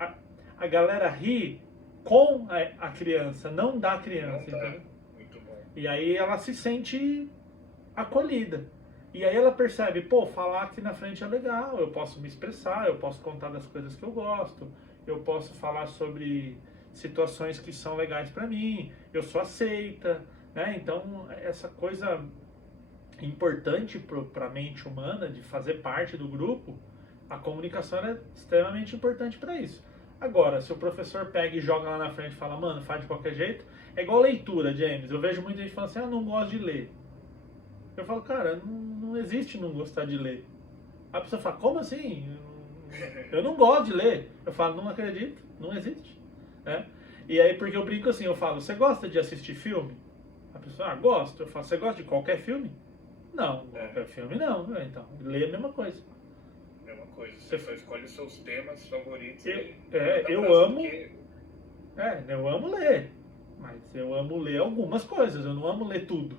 a galera ri com a criança, não da criança. Não tá. Entendeu? Muito bom. E aí ela se sente acolhida. E aí ela percebe, pô, falar aqui na frente é legal, eu posso me expressar, eu posso contar das coisas que eu gosto, eu posso falar sobre situações que são legais pra mim, eu sou aceita, né? Então, essa coisa importante para a mente humana de fazer parte do grupo, a comunicação é extremamente importante para isso. Agora, se o professor pega e joga lá na frente e fala, mano, faz de qualquer jeito, é igual leitura, James. Eu vejo muita gente falando assim, não gosto de ler. Eu falo, cara, não existe não gostar de ler. A pessoa fala, como assim? Eu não gosto de ler. Eu falo, não acredito, não existe. Né? E aí, porque eu brinco assim, eu falo, você gosta de assistir filme? A pessoa, gosto. Eu falo, você gosta de qualquer filme? Não, qualquer filme não. Então, ler é a mesma coisa. Mesma coisa, você só escolhe os seus temas favoritos. Eu amo ler. Mas eu amo ler algumas coisas, eu não amo ler tudo.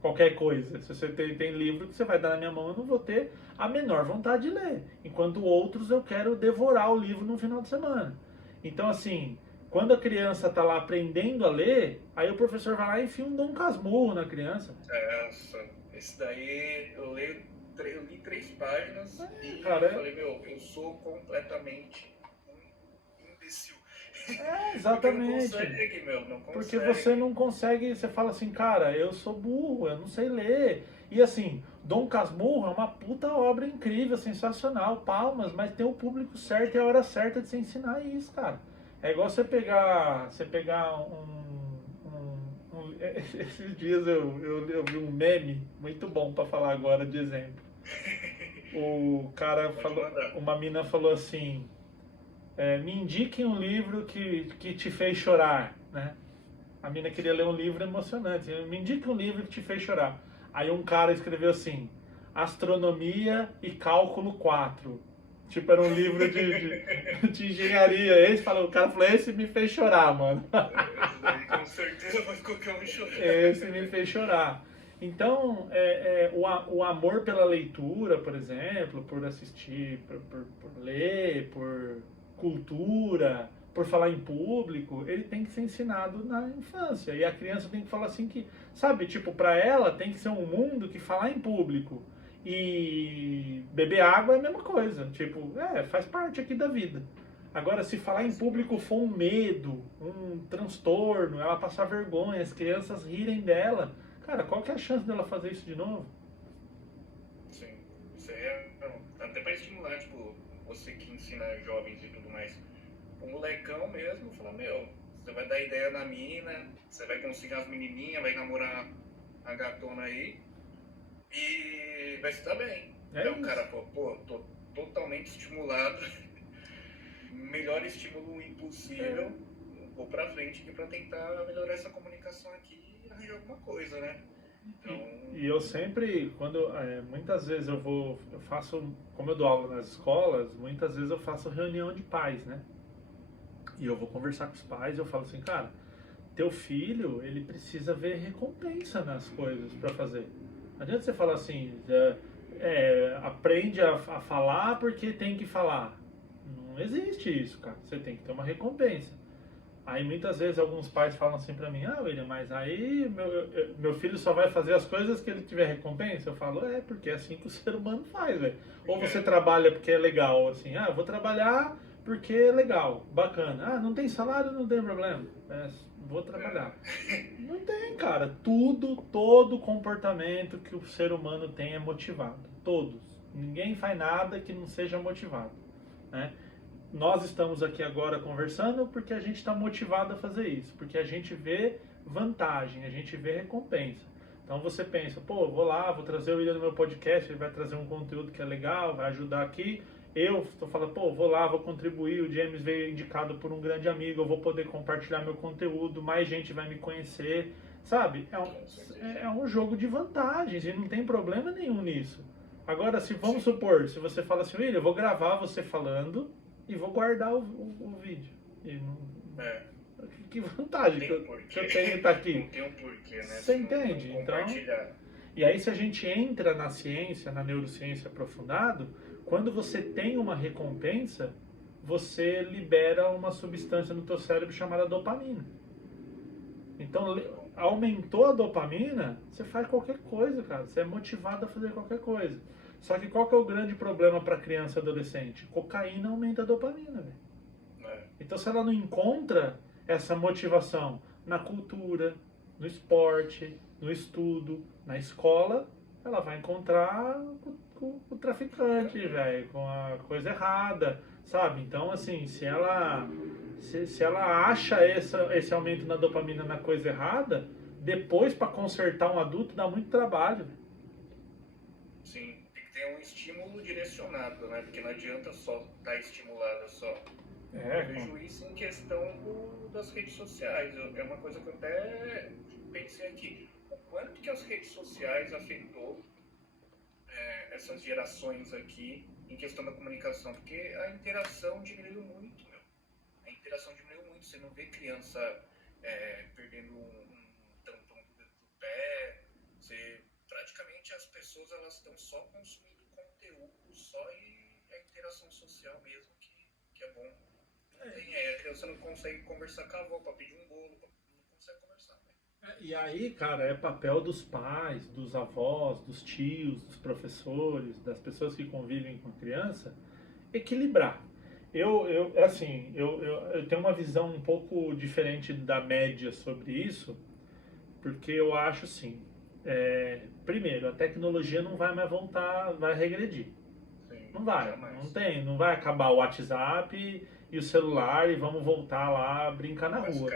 Qualquer coisa. Se você tem livro que você vai dar na minha mão, eu não vou ter a menor vontade de ler. Enquanto outros eu quero devorar o livro no final de semana. Então, assim, quando a criança está lá aprendendo a ler, aí o professor vai lá e enfia um Dom Casmurro na criança. Esse daí eu li 3 páginas e cara, falei, eu sou completamente um imbecil. Exatamente. Não consegue. Porque você não consegue, você fala assim, cara, eu sou burro, eu não sei ler. E assim, Dom Casmurro é uma puta obra incrível, sensacional, palmas, mas tem o público certo e a hora certa de você ensinar isso, cara. É igual você pegar esses dias eu vi um meme muito bom pra falar agora de exemplo. O cara falou, uma mina falou assim, me indiquem um livro que te fez chorar, né? A mina queria ler um livro emocionante, me indique um livro que te fez chorar. Aí um cara escreveu assim, Astronomia e Cálculo 4. Tipo, era um livro de engenharia. O cara falou, esse me fez chorar, mano. Com certeza vai qualquer um chorar. Esse me fez chorar. Então, o amor pela leitura, por exemplo, por assistir, por ler, por cultura, por falar em público, ele tem que ser ensinado na infância. E a criança tem que falar assim que, sabe, tipo, pra ela tem que ser um mundo que falar em público e beber água é a mesma coisa. Tipo, faz parte aqui da vida. Agora, se falar em público for um medo, um transtorno, ela passar vergonha, as crianças rirem dela, cara, qual que é a chance dela fazer isso de novo? Sim, isso até pra estimular, tipo, você que ensina jovens e tudo mais. O molecão mesmo fala, você vai dar ideia na mina, você vai conseguir as menininhas, vai namorar a gatona aí e vai se dar bem. Então o cara, tô totalmente estimulado melhor estímulo impossível, vou pra frente aqui pra tentar melhorar essa comunicação aqui e arranjar alguma coisa, né? Então, E eu sempre, muitas vezes eu faço, como eu dou aula nas escolas, muitas vezes eu faço reunião de pais, né? E eu vou conversar com os pais e eu falo assim, cara, teu filho, ele precisa ver recompensa nas coisas para fazer. Não adianta você falar assim, aprende a falar porque tem que falar. Não existe isso, cara. Você tem que ter uma recompensa. Aí muitas vezes alguns pais falam assim pra mim, William, mas aí meu filho só vai fazer as coisas que ele tiver recompensa? Eu falo, porque é assim que o ser humano faz, velho. Ou você trabalha porque é legal, assim, eu vou trabalhar porque é legal, bacana. Não tem salário, não tem problema. Vou trabalhar. Não tem, cara. Todo comportamento que o ser humano tem é motivado. Todos. Ninguém faz nada que não seja motivado, né? Nós estamos aqui agora conversando porque a gente está motivado a fazer isso, porque a gente vê vantagem, a gente vê recompensa. Então você pensa, vou lá, vou trazer o William no meu podcast, ele vai trazer um conteúdo que é legal, vai ajudar aqui. Eu estou falando, vou lá, vou contribuir, o James veio indicado por um grande amigo, eu vou poder compartilhar meu conteúdo, mais gente vai me conhecer, sabe? É um jogo de vantagens e não tem problema nenhum nisso. Agora, se vamos supor, se você fala assim, William, eu vou gravar você falando e vou guardar o vídeo. Que vantagem que eu tenho de estar aqui. Não tem um porquê, né? Você entende? Então, e aí se a gente entra na ciência, na neurociência aprofundado, quando você tem uma recompensa, você libera uma substância no teu cérebro chamada dopamina. Então, aumentou a dopamina, você faz qualquer coisa, cara. Você é motivado a fazer qualquer coisa. Só que qual que é o grande problema para criança e adolescente? Cocaína aumenta a dopamina, velho. Então se ela não encontra essa motivação na cultura, no esporte, no estudo, na escola, ela vai encontrar com o traficante, velho, com a coisa errada, sabe? Então assim, se ela acha esse aumento na dopamina na coisa errada, depois para consertar um adulto dá muito trabalho. Sim. É um estímulo direcionado, né? Porque não adianta só estar estimulada só. Eu vejo isso em questão das redes sociais. É uma coisa que eu até pensei aqui. O quanto que as redes sociais afetou essas gerações aqui em questão da comunicação? Porque a interação diminuiu muito, meu. A interação diminuiu muito. Você não vê criança perdendo um tampão do pé. Praticamente as pessoas elas estão só consumindo conteúdo só e a interação social mesmo que é bom. A criança não consegue conversar com a avó para pedir um bolo, não consegue conversar. Né? E aí, cara, é papel dos pais, dos avós, dos tios, dos professores, das pessoas que convivem com a criança, equilibrar. Eu tenho uma visão um pouco diferente da média sobre isso, porque eu acho assim, primeiro, a tecnologia não vai mais voltar, vai regredir. Sim, não vai, jamais. não vai acabar o WhatsApp e o celular e vamos voltar lá brincar na rua.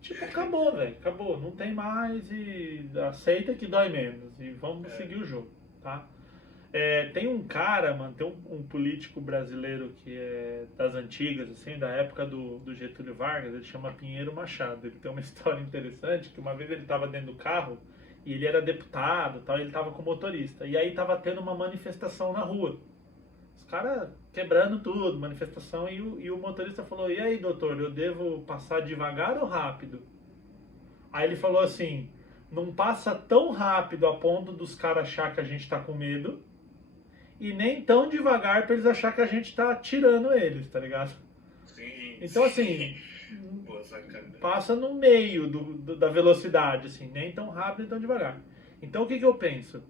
Tipo, acabou, velho, acabou, não tem mais e aceita que dói menos e vamos seguir o jogo, tá? Tem um cara, mano, tem um político brasileiro que é das antigas, assim, da época do Getúlio Vargas, ele chama Pinheiro Machado. Ele tem uma história interessante, que uma vez ele estava dentro do carro e ele era deputado, tal, ele estava com motorista. E aí estava tendo uma manifestação na rua. Os caras quebrando tudo, manifestação, e o motorista falou, e aí, doutor, eu devo passar devagar ou rápido? Aí ele falou assim, não passa tão rápido a ponto dos caras achar que a gente tá com medo, e nem tão devagar pra eles achar que a gente tá tirando eles, tá ligado? Sim. Então, assim, Boa sacada. passa no meio da velocidade, assim, nem tão rápido nem tão devagar. Então, o que eu penso?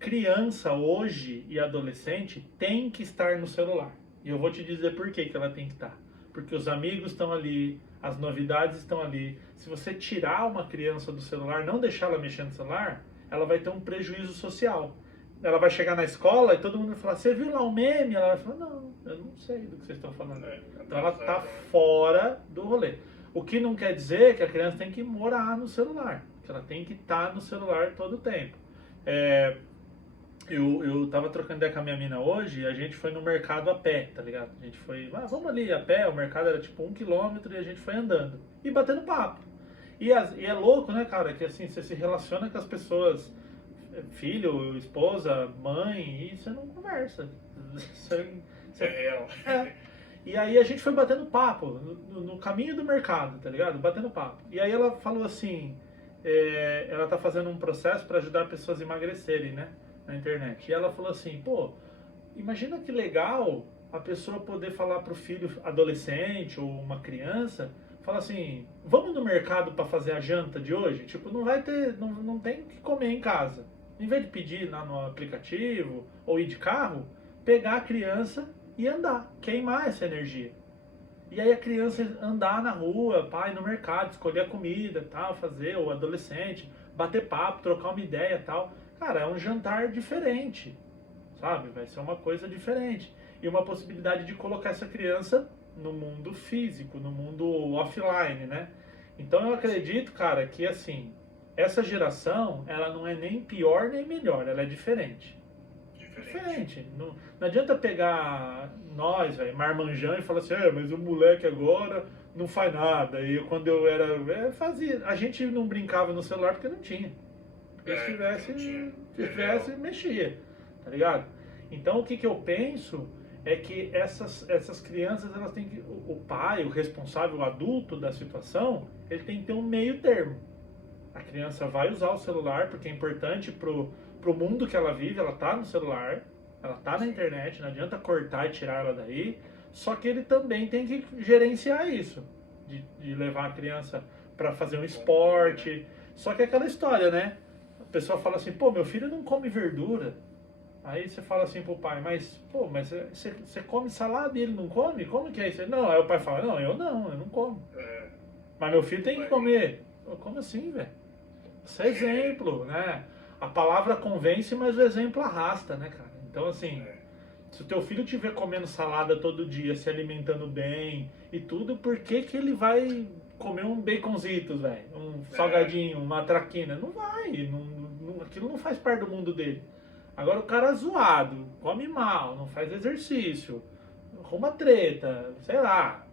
Criança hoje e adolescente tem que estar no celular. E eu vou te dizer por que ela tem que estar. Porque os amigos estão ali, as novidades estão ali. Se você tirar uma criança do celular, não deixar ela mexer no celular, ela vai ter um prejuízo social. Ela vai chegar na escola e todo mundo vai falar, você viu lá o meme? Ela vai falar, não, eu não sei do que vocês estão falando. Então ela está fora do rolê. O que não quer dizer que a criança tem que morar no celular. Que ela tem que estar no celular todo o tempo. Eu tava trocando ideia com a minha mina hoje e a gente foi no mercado a pé, tá ligado? A gente foi, vamos ali a pé, o mercado era tipo 1 quilômetro e a gente foi andando e batendo papo. E é louco, né, cara, que assim, você se relaciona com as pessoas, filho, esposa, mãe, e você não conversa. Você, É você- real. é. E aí a gente foi batendo papo no caminho do mercado, tá ligado? Batendo papo. E aí ela falou assim, ela tá fazendo um processo para ajudar pessoas a emagrecerem, né? Na internet. E ela falou assim, pô, imagina que legal a pessoa poder falar pro filho adolescente ou uma criança, falar assim, vamos no mercado para fazer a janta de hoje? Tipo, não vai ter, não tem o que comer em casa. Em vez de pedir lá no aplicativo ou ir de carro, pegar a criança e andar, queimar essa energia. E aí a criança andar na rua, pai, no mercado, escolher a comida, tal, fazer, o adolescente, bater papo, trocar uma ideia, tal. Cara, é um jantar diferente, sabe? Vai ser uma coisa diferente. E uma possibilidade de colocar essa criança no mundo físico, no mundo offline, né? Então eu acredito, cara, que assim, essa geração, ela não é nem pior nem melhor, ela é diferente. Diferente. Diferente. Não adianta pegar nós, velho, marmanjão e falar assim, mas o moleque agora não faz nada. E quando eu era. Fazia. A gente não brincava no celular porque não tinha. Porque se Porque tivesse, não tinha. se É real. tivesse, mexia. Tá ligado? Então o que, que eu penso é que essas crianças, elas têm que. O pai, o responsável, o adulto da situação, ele tem que ter um meio termo. A criança vai usar o celular porque é importante pro mundo que ela vive, ela tá no celular, ela tá na Sim. internet, não adianta cortar e tirar ela daí. Só que ele também tem que gerenciar isso, de levar a criança para fazer um Controle, né? esporte. Só que é aquela história, né? A pessoa fala assim, pô, meu filho não come verdura. Aí você fala assim pro pai, mas você come salada e ele não come? Como que é isso? Não, aí o pai fala, não, eu não como. É, Mas meu filho o tem que pai. comer. Como assim, velho? Isso é exemplo, né? A palavra convence, mas o exemplo arrasta, né, cara? Então, assim, É, se o teu filho estiver comendo salada todo dia, se alimentando bem e tudo, por que que ele vai comer um baconzitos, velho? Um é, salgadinho, uma traquina? Não vai. Aquilo não faz parte do mundo dele. Agora o cara zoado, come mal, não faz exercício, arruma treta, sei lá,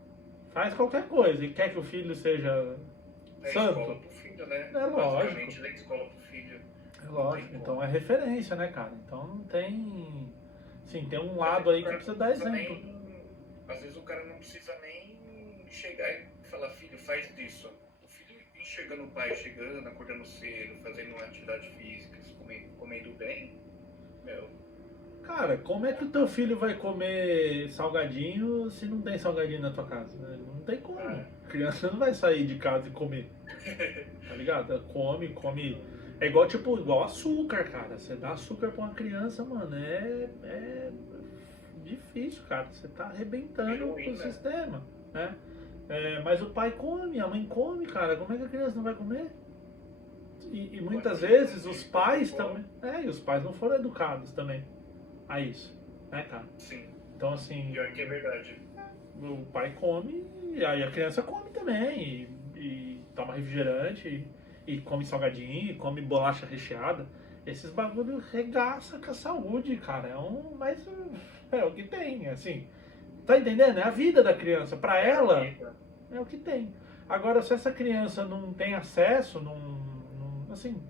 faz qualquer coisa e quer que o filho seja é escola santo. pro filho, né? É lógico. Basicamente, ele é escola pro filho. É Não tem lógico, então como. é referência, né, cara? Então não tem. Sim, tem um Às lado vezes o aí que cara não precisa dar precisa exemplo. nem. Às vezes o cara não precisa nem chegar e falar, filho, faz isso. O filho enxergando o pai chegando, acordando cedo, fazendo uma atividade física, comendo bem, meu, Cara, como é que o teu filho vai comer salgadinho se não tem salgadinho na tua casa? Não tem como. ah, A criança não vai sair de casa e comer, tá ligado? Ela come. É igual, tipo, igual açúcar, cara. Você dá açúcar pra uma criança, mano, é difícil, cara. Você tá arrebentando o heroína. sistema, né? Mas o pai come, a mãe come, cara. Como é que a criança não vai comer? E muitas Pode vezes os de qualquer pais também. forma. E os pais não foram educados também a isso, né, cara? Sim, Então, assim, pior que é verdade. o pai come e aí a criança come também. E toma refrigerante, e come salgadinho, e come bolacha recheada. Esses bagulho regaça com a saúde, cara. Mas é o que tem, assim. Tá entendendo? É a vida da criança. Pra É a ela, vida. é o que tem. Agora, se essa criança não tem acesso, assim,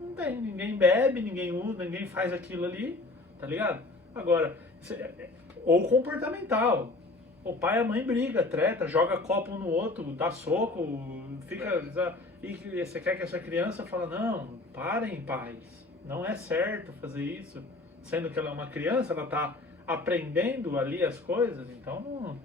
não tem. Ninguém bebe, ninguém usa, ninguém faz aquilo ali, tá ligado? Agora, ou comportamental. O pai e a mãe briga, treta, joga copo um no outro, dá soco, fica. É, E você quer que essa criança fala, não, parem, pais. Não é certo fazer isso. Sendo que ela é uma criança, ela tá aprendendo ali as coisas, então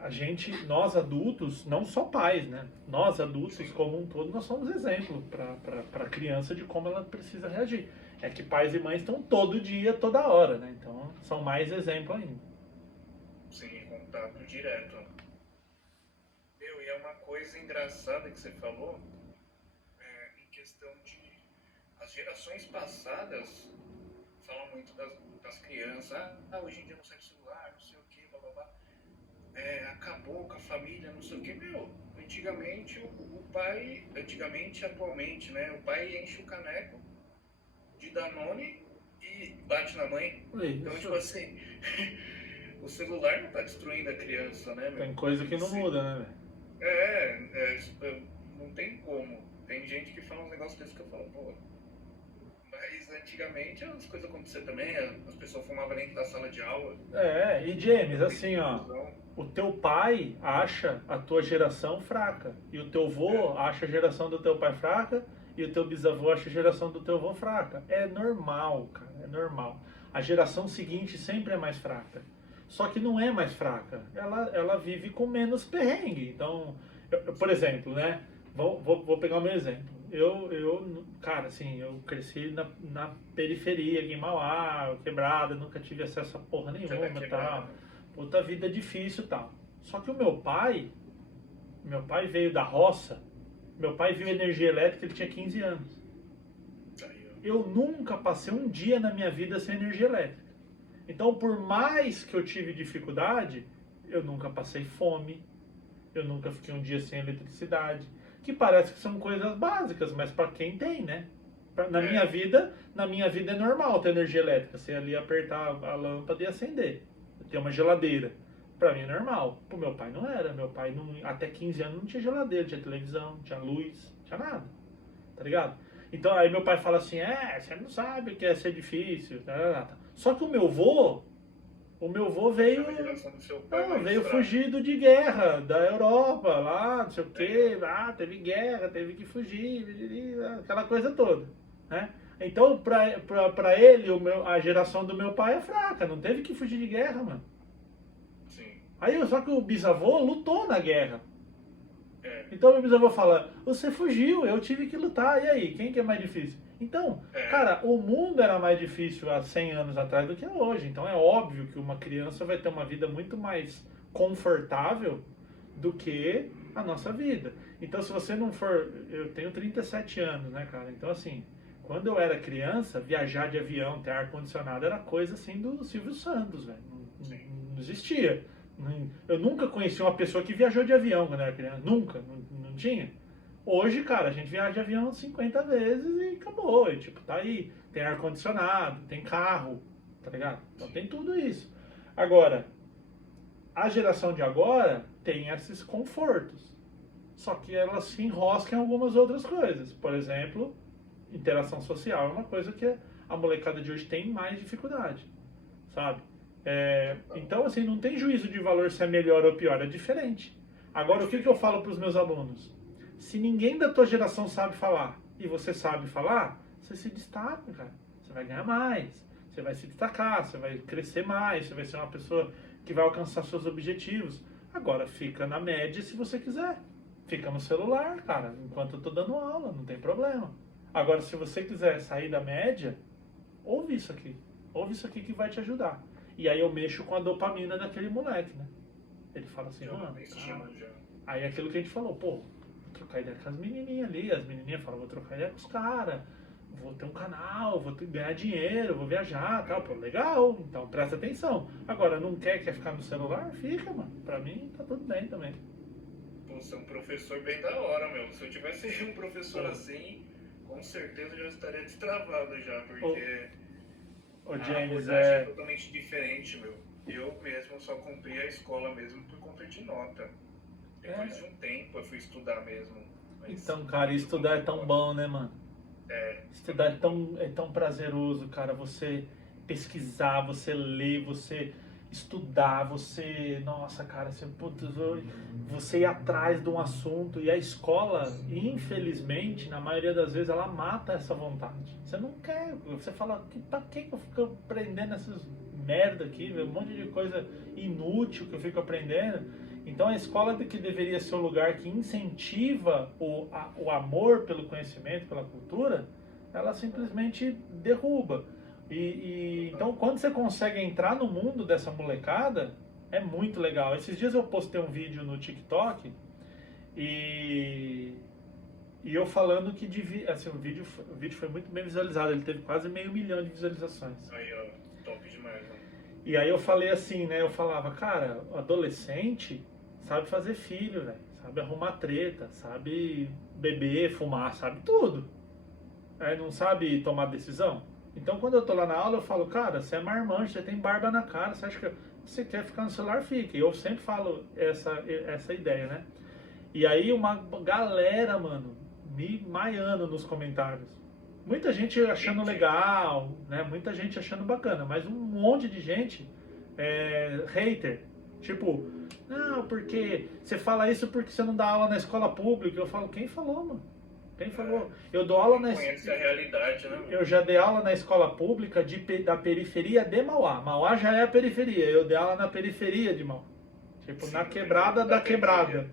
a gente, nós adultos, não só pais, né? Nós adultos sim, como um todo, nós somos exemplo para a criança de como ela precisa reagir. É que pais e mães estão todo dia, toda hora, né? Então são mais exemplo ainda. sim, contato direto. Meu, e é uma coisa engraçada que você falou, em questão de. As gerações passadas falam muito das crianças. Hoje em dia não sai do celular, não sei o que, blá blá blá. Acabou com a família, não sei o que. Meu, antigamente o pai. Antigamente, atualmente, né? O pai enche o caneco de Danone e bate na mãe. Então, tipo Isso. assim, o celular não tá destruindo a criança, né, meu? Tem coisa que não Sim. muda, né, velho? Não tem como. Tem gente que fala uns negócios desses que eu falo, pô. Mas antigamente as coisas aconteciam também, as pessoas fumavam dentro da sala de aula. E James, assim, ó, o teu pai acha a tua geração fraca, e o teu avô acha a geração do teu pai fraca, e o teu bisavô acha a geração do teu avô fraca. É normal, cara, é normal. A geração seguinte sempre é mais fraca. Só que não é mais fraca, ela vive com menos perrengue. Então, por exemplo, né? Vou pegar o meu exemplo. Cara, assim, eu cresci na periferia, aqui em Mauá, quebrada, nunca tive acesso a porra nenhuma e tal. Puta vida difícil e tal. Só que o meu pai veio da roça, meu pai viu energia elétrica, ele tinha 15 anos. Eu nunca passei um dia na minha vida sem energia elétrica. Então, por mais que eu tive dificuldade, eu nunca passei fome, eu nunca fiquei um dia sem eletricidade, que parece que são coisas básicas, mas para quem tem, né? Na minha vida é normal ter energia elétrica, você ali apertar a lâmpada e acender, ter uma geladeira. Para mim é normal. Pro meu pai não era. Meu pai até 15 anos não tinha geladeira, tinha televisão, tinha luz, tinha nada. Tá ligado? Então aí meu pai fala assim, você não sabe o que é ser difícil. Só que o meu vô veio, veio fugido de guerra da Europa, lá, não sei o que, teve guerra, teve que fugir, aquela coisa toda, né? Então, pra ele, a geração do meu pai é fraca, não teve que fugir de guerra, mano. Sim. Aí, só que o bisavô lutou na guerra. Então meu bisavô fala, você fugiu, eu tive que lutar, e aí, quem que é mais difícil? Então, cara, o mundo era mais difícil há 100 anos atrás do que é hoje. Então é óbvio que uma criança vai ter uma vida muito mais confortável do que a nossa vida. Então se você não for... Eu tenho 37 anos, né, cara? Então assim, quando eu era criança, viajar de avião, ter ar-condicionado era coisa assim do Silvio Santos, velho. Não existia. Eu nunca conheci uma pessoa que viajou de avião quando era criança. Nunca. Não tinha. Hoje, cara, a gente viaja de avião 50 vezes e acabou. E, tipo, tá aí. Tem ar-condicionado, tem carro, tá ligado? Então tem tudo isso. Agora, a geração de agora tem esses confortos. Só que elas se enroscam em algumas outras coisas. Por exemplo, interação social é uma coisa que a molecada de hoje tem mais dificuldade, sabe? Então, assim, não tem juízo de valor se é melhor ou pior, é diferente. Agora, o que eu falo para os meus alunos? Se ninguém da tua geração sabe falar e você sabe falar, você se destaca, cara. Você vai ganhar mais, você vai se destacar, você vai crescer mais, você vai ser uma pessoa que vai alcançar seus objetivos. Agora, fica na média se você quiser. Fica no celular, cara, enquanto eu tô dando aula, não tem problema. Agora, se você quiser sair da média, ouve isso aqui. Ouve isso aqui que vai te ajudar. E aí eu mexo com a dopamina daquele moleque, né? Ele fala assim, mano... Aí é aquilo que a gente falou, pô, vou trocar ideia com as menininhas ali. As menininhas falam, vou trocar ideia com os caras. Vou ter um canal, vou ganhar dinheiro, vou viajar, tal. Pô, legal, então presta atenção. Agora, não quer ficar no celular? Fica, mano. Pra mim, tá tudo bem também. Pô, você é um professor bem da hora, meu. Se eu tivesse um professor assim, com certeza eu já estaria destravado já, porque... O James é totalmente diferente, meu. Eu mesmo só cumpri a escola mesmo por conta de nota. Depois de um tempo eu fui estudar mesmo. Então, cara, estudar é tão bom, né, mano? Estudar é tão prazeroso, cara. Você pesquisar, você ler, você estudar, você... Nossa, cara, você ir atrás de um assunto. E a escola, infelizmente, na maioria das vezes, ela mata essa vontade. Você não quer. Você fala, pra que eu fico aprendendo essas merda aqui? Um monte de coisa inútil que eu fico aprendendo. Então a escola que deveria ser o lugar que incentiva o amor pelo conhecimento, pela cultura, ela simplesmente derruba. Então quando você consegue entrar no mundo dessa molecada, é muito legal. Esses dias eu postei um vídeo no TikTok e eu falando que assim, o vídeo foi muito bem visualizado, ele teve quase 500 mil de visualizações. Aí, ó, top demais, né? E aí eu falei assim, né? Eu falava, cara, adolescente sabe fazer filho, velho. Sabe arrumar treta, sabe beber, fumar, sabe tudo. Aí não sabe tomar decisão. Então quando eu tô lá na aula, eu falo, cara, você é marmanjo, você tem barba na cara, você acha que você quer ficar no celular, fica. E eu sempre falo essa ideia, né? E aí uma galera, mano, me maiando nos comentários. Muita gente achando legal, né? Muita gente achando bacana, mas um monte de gente hater. Tipo, não, porque você fala isso porque você não dá aula na escola pública. Eu falo, quem falou, mano? Quem falou? Eu dou aula na Conhece a realidade, né? Eu já dei aula na escola pública da periferia de Mauá. Mauá já é a periferia. Eu dei aula na periferia de Mauá. Tipo, Sim, na quebrada da quebrada.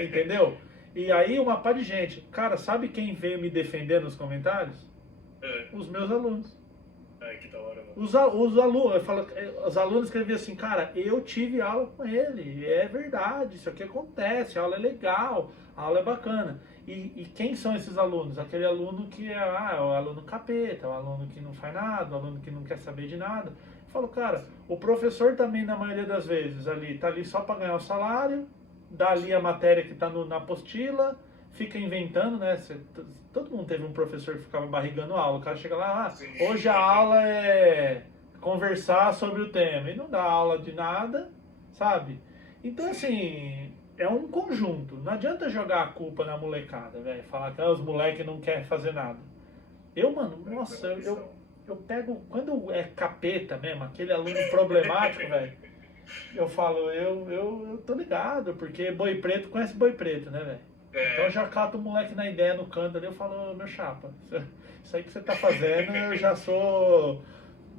Entendeu? E aí uma pá de gente. Cara, sabe quem veio me defender nos comentários? Os meus alunos. Ai, que da hora, mano. Os alunos, os alunos escreviam assim, cara, eu tive aula com ele, é verdade, isso aqui acontece, a aula é legal, a aula é bacana. E quem são esses alunos? Aquele aluno que é o aluno capeta, o aluno que não faz nada, o aluno que não quer saber de nada. Eu falo, cara, o professor também, na maioria das vezes, tá ali só para ganhar o salário, dá ali a matéria que está na apostila, fica inventando, né? Todo mundo teve um professor que ficava barrigando aula. O cara chega lá, hoje a aula é conversar sobre o tema. E não dá aula de nada, sabe? Então, assim, é um conjunto. Não adianta jogar a culpa na molecada, velho. Falar que os moleques não querem fazer nada. Mano, nossa, eu pego... Quando é capeta mesmo, aquele aluno problemático, velho, eu falo, eu tô ligado, porque boi preto conhece boi preto, né, velho? Então eu já cato o moleque na ideia no canto ali, eu falo, meu chapa, isso aí que você tá fazendo, eu já sou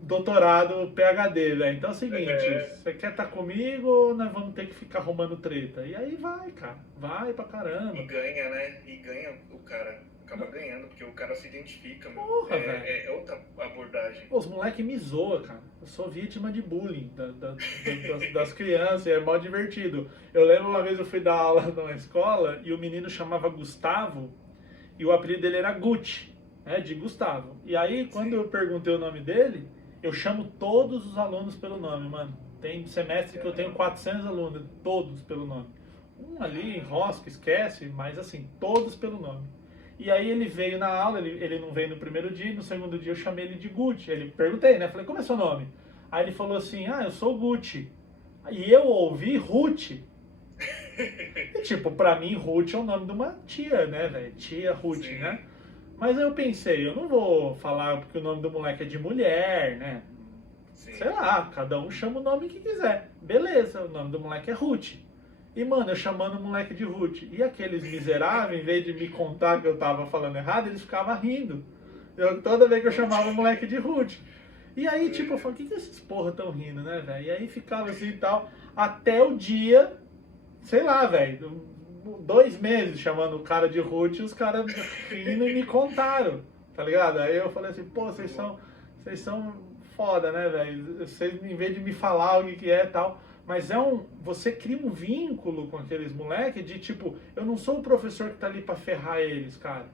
doutorado PhD, velho. Então é o seguinte, você quer estar comigo ou nós vamos ter que ficar arrumando treta? E aí vai, cara, vai pra caramba. E ganha, né? E ganha o cara. Acaba ganhando, porque o cara se identifica, mano. Porra, velho. É outra abordagem. Os moleques me zoam, cara. Eu sou vítima de bullying das crianças, é mó divertido. Eu lembro uma vez eu fui dar aula numa escola e o menino chamava Gustavo e o apelido dele era Gucci, né, de Gustavo. E aí, quando eu perguntei o nome dele, eu chamo todos os alunos pelo nome, mano. Tem semestre que eu tenho 400 alunos, todos pelo nome. Um ali enrosca, esquece, mas assim, todos pelo nome. E aí ele veio na aula, ele não veio no primeiro dia, no segundo dia eu chamei ele de Gucci. Ele perguntei, né? Falei, como é seu nome? Aí ele falou assim, eu sou Gucci. E eu ouvi Ruth. E tipo, pra mim, Ruth é o nome de uma tia, né, velho? Tia Ruth, Sim. né? Mas eu pensei, eu não vou falar porque o nome do moleque é de mulher, né? Sim. Sei lá, cada um chama o nome que quiser. Beleza, o nome do moleque é Ruth. E, mano, eu chamando o moleque de Ruth. E aqueles miseráveis, em vez de me contar que eu tava falando errado, eles ficavam rindo. Toda vez que eu chamava o moleque de Ruth. E aí, tipo, eu falei, o que esses porra tão rindo, né, velho? E aí ficava assim e tal, até o dia, sei lá, velho, 2 meses chamando o cara de Ruth, e os caras rindo e me contaram, tá ligado? Aí eu falei assim, pô, vocês são foda, né, velho? Vocês, em vez de me falar o que é e tal... Mas você cria um vínculo com aqueles moleques de tipo, eu não sou o professor que tá ali pra ferrar eles, cara.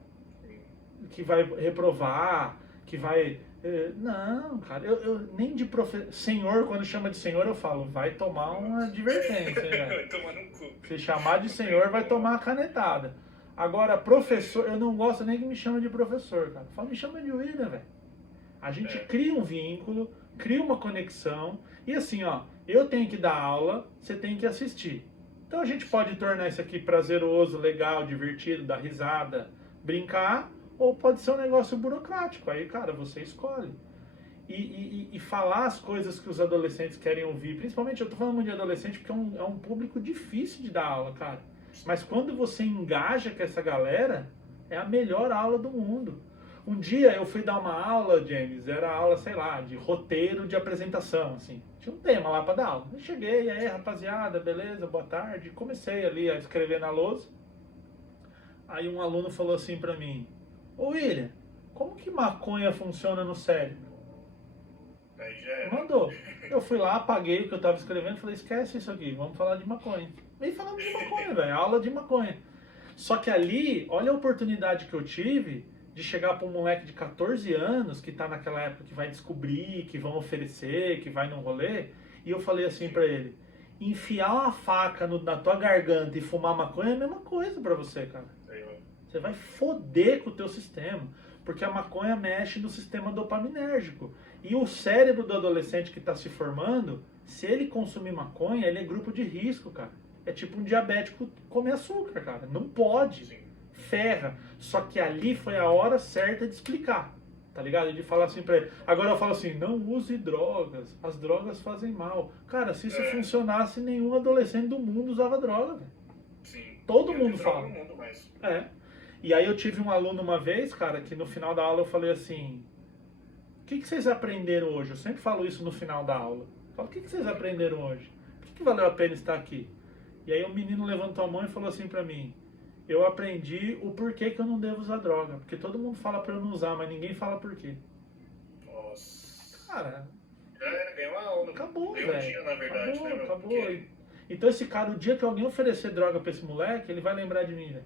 Que vai reprovar, que vai... Não, cara, eu nem de senhor, quando chama de senhor, eu falo, vai tomar uma advertência, né? Vai tomar no cu. Se chamar de senhor, vai tomar a canetada. Agora, professor, eu não gosto nem que me chame de professor, cara. Fala, me chama de William, velho. A gente cria um vínculo, cria uma conexão, e assim, ó, eu tenho que dar aula, você tem que assistir. Então a gente pode tornar isso aqui prazeroso, legal, divertido, dar risada, brincar, ou pode ser um negócio burocrático. Aí, cara, você escolhe. E falar as coisas que os adolescentes querem ouvir, principalmente eu tô falando muito de adolescente porque é um público difícil de dar aula, cara. Mas quando você engaja com essa galera, é a melhor aula do mundo. Um dia eu fui dar uma aula, James, era aula, sei lá, de roteiro de apresentação, assim. Tinha um tema lá para dar aula. Eu cheguei, aí, rapaziada, beleza, boa tarde. Comecei ali a escrever na lousa. Aí um aluno falou assim para mim, ô William, como que maconha funciona no cérebro? Aí já é. Mandou. Eu fui lá, apaguei o que eu tava escrevendo, falei, esquece isso aqui, vamos falar de maconha. E falamos de maconha, velho, aula de maconha. Só que ali, olha a oportunidade que eu tive de chegar para um moleque de 14 anos que tá naquela época que vai descobrir, que vão oferecer, que vai num rolê, e eu falei assim para ele, enfiar uma faca na tua garganta e fumar maconha é a mesma coisa para você, cara. Você vai foder com o teu sistema. Porque a maconha mexe no sistema dopaminérgico. E o cérebro do adolescente que está se formando, se ele consumir maconha, ele é grupo de risco, cara. É tipo um diabético comer açúcar, cara. Não pode. Sim. Ferra. Só que ali foi a hora certa de explicar. Tá ligado? De falar assim pra ele. Agora eu falo assim, não use drogas. As drogas fazem mal. Cara, se isso funcionasse, nenhum adolescente do mundo usava droga, velho. Sim. Todo Eu mundo tenho fala. todo mundo, mas... É. E aí eu tive um aluno uma vez, cara, que no final da aula eu falei assim, o que vocês aprenderam hoje? Eu sempre falo isso no final da aula. Eu falo, o que vocês aprenderam hoje? Por que valeu a pena estar aqui? E aí o menino levantou a mão e falou assim pra mim, eu aprendi o porquê que eu não devo usar droga. Porque todo mundo fala pra eu não usar, mas ninguém fala por quê. Nossa. Cara, Ganhou uma aula. acabou, Ganhou um velho. dia, na verdade, Acabou, né, meu? acabou. Porque... Então esse cara, o dia que alguém oferecer droga pra esse moleque, ele vai lembrar de mim, velho.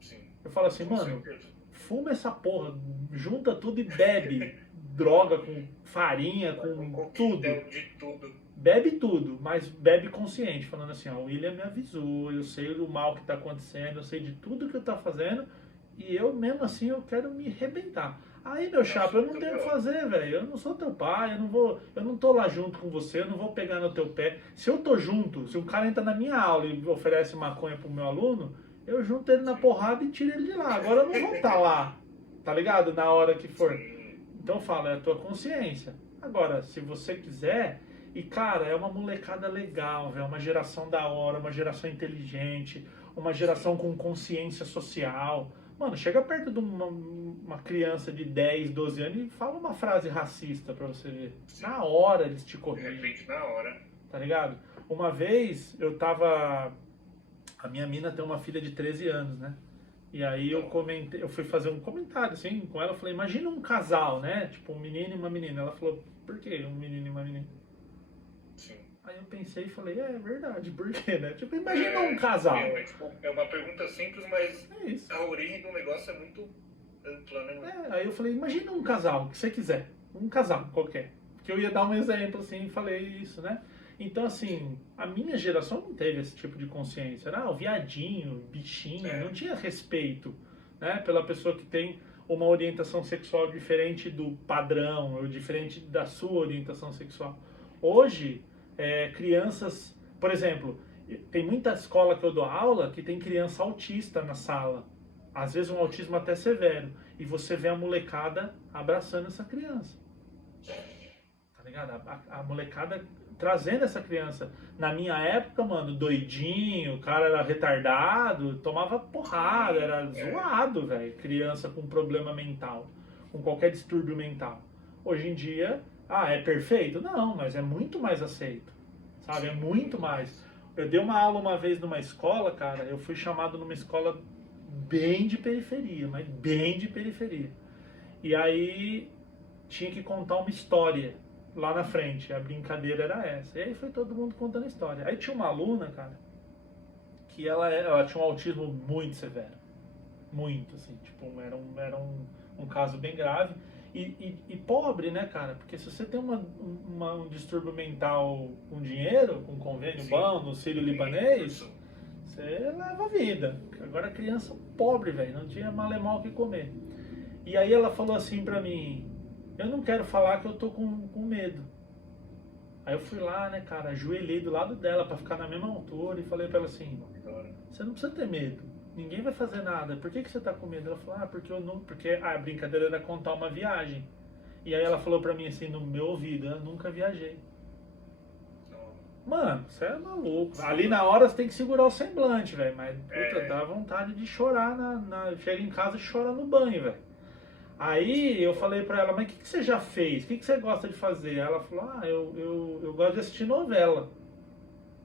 Sim. Eu falo assim, Com mano, certeza. fuma essa porra, junta tudo e bebe. Droga com farinha, com tudo. De tudo. Bebe tudo, mas bebe consciente, falando assim, ó, o William me avisou, eu sei do mal que tá acontecendo, eu sei de tudo que eu tá fazendo, e eu mesmo assim eu quero me arrebentar. Aí, meu chapa, eu não tenho o que fazer, velho. Eu não sou teu pai, eu não tô lá junto com você, eu não vou pegar no teu pé. Se eu tô junto, se um cara entra na minha aula e oferece maconha pro meu aluno, eu junto ele na porrada e tiro ele de lá. Agora eu não vou estar lá, tá ligado? Na hora que for. Então eu falo, é a tua consciência. Agora, se você quiser, e cara, é uma molecada legal, velho, uma geração da hora, uma geração inteligente, uma geração com consciência social. Mano, chega perto de uma criança de 10, 12 anos e fala uma frase racista pra você ver. Na hora eles te De corrigem. repente, na hora. Tá ligado? Uma vez eu tava... A minha mina tem uma filha de 13 anos, né? E aí eu fui fazer um comentário assim com ela, eu falei, imagina um casal, né? Tipo, um menino e uma menina. Ela falou, por que um menino e uma menina? Sim. Aí eu pensei e falei, é verdade, por quê, né? Tipo, imagina um casal. É uma pergunta simples, mas É isso. a origem do negócio é muito ampla, né? Aí eu falei, imagina um casal, que você quiser. Um casal qualquer. Porque eu ia dar um exemplo assim e falei isso, né? Então, assim, a minha geração não teve esse tipo de consciência. Era o viadinho, bichinho, não tinha respeito, né? Pela pessoa que tem uma orientação sexual diferente do padrão, ou diferente da sua orientação sexual. Hoje, crianças, por exemplo, tem muita escola que eu dou aula que tem criança autista na sala. Às vezes um autismo até severo. E você vê a molecada abraçando essa criança. Tá ligado? A molecada trazendo essa criança. Na minha época, mano, doidinho, o cara era retardado, tomava porrada, era zoado, velho. Criança com problema mental, com qualquer distúrbio mental. Hoje em dia, é perfeito? Não, mas é muito mais aceito, sabe? É muito mais. Eu dei uma aula uma vez numa escola, cara, eu fui chamado numa escola bem de periferia, mas bem de periferia. E aí tinha que contar uma história lá na frente, a brincadeira era essa. E aí foi todo mundo contando história. Aí tinha uma aluna, cara, que ela tinha um autismo muito severo. Muito, assim, tipo, era um caso bem grave. E pobre, né, cara? Porque se você tem um distúrbio mental com dinheiro, com convênio bom, no Sírio Libanês, você leva a vida. Agora criança pobre, velho, não tinha malemar o que comer. E aí ela falou assim pra mim, eu não quero falar que eu tô com medo. Aí eu fui lá, né, cara, ajoelhei do lado dela pra ficar na mesma altura e falei pra ela assim, você não precisa ter medo, ninguém vai fazer nada, por que você tá com medo? Ela falou, porque a brincadeira era contar uma viagem. E aí ela falou pra mim assim, no meu ouvido, eu nunca viajei. Mano, você é maluco. Ali na hora você tem que segurar o semblante, velho, mas puta, dá vontade de chorar, chega em casa e chora no banho, velho. Aí eu falei pra ela, mas o que você já fez? O que você gosta de fazer? Ela falou, eu gosto de assistir novela.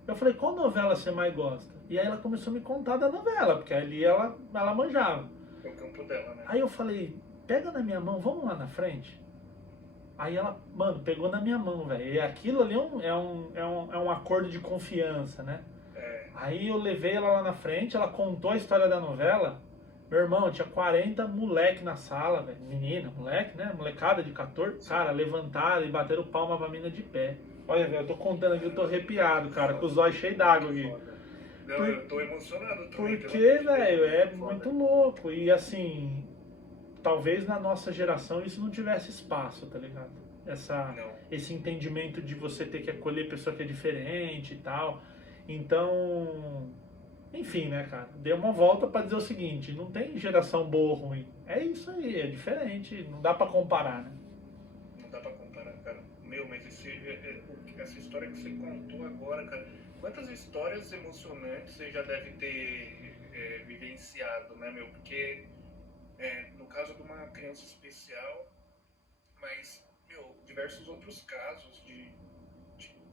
Eu falei, qual novela você mais gosta? E aí ela começou a me contar da novela, porque ali ela manjava. É o campo dela, né? Aí eu falei, pega na minha mão, vamos lá na frente? Aí ela, mano, pegou na minha mão, velho. E aquilo ali é um acordo de confiança, né? Aí eu levei ela lá na frente, ela contou a história da novela. Meu irmão, tinha 40 moleque na sala, velho. Menina, moleque, né? Molecada de 14. Cara, levantaram e bateram palma pra mina de pé. Olha, velho, eu tô contando aqui, eu tô arrepiado, cara, com os olhos cheios d'água aqui. Eu tô emocionado também. Porque, velho, é muito louco. E assim, talvez na nossa geração isso não tivesse espaço, tá ligado? Não. Esse entendimento de você ter que acolher pessoa que é diferente e tal. Então, enfim, né, cara? Dei uma volta pra dizer o seguinte: não tem geração boa ou ruim. É isso aí, é diferente, não dá pra comparar, né? Não dá pra comparar, cara. Meu, mas essa história que você contou agora, cara, quantas histórias emocionantes você já deve ter vivenciado, né, meu? Porque no caso de uma criança especial, mas, meu, diversos outros casos de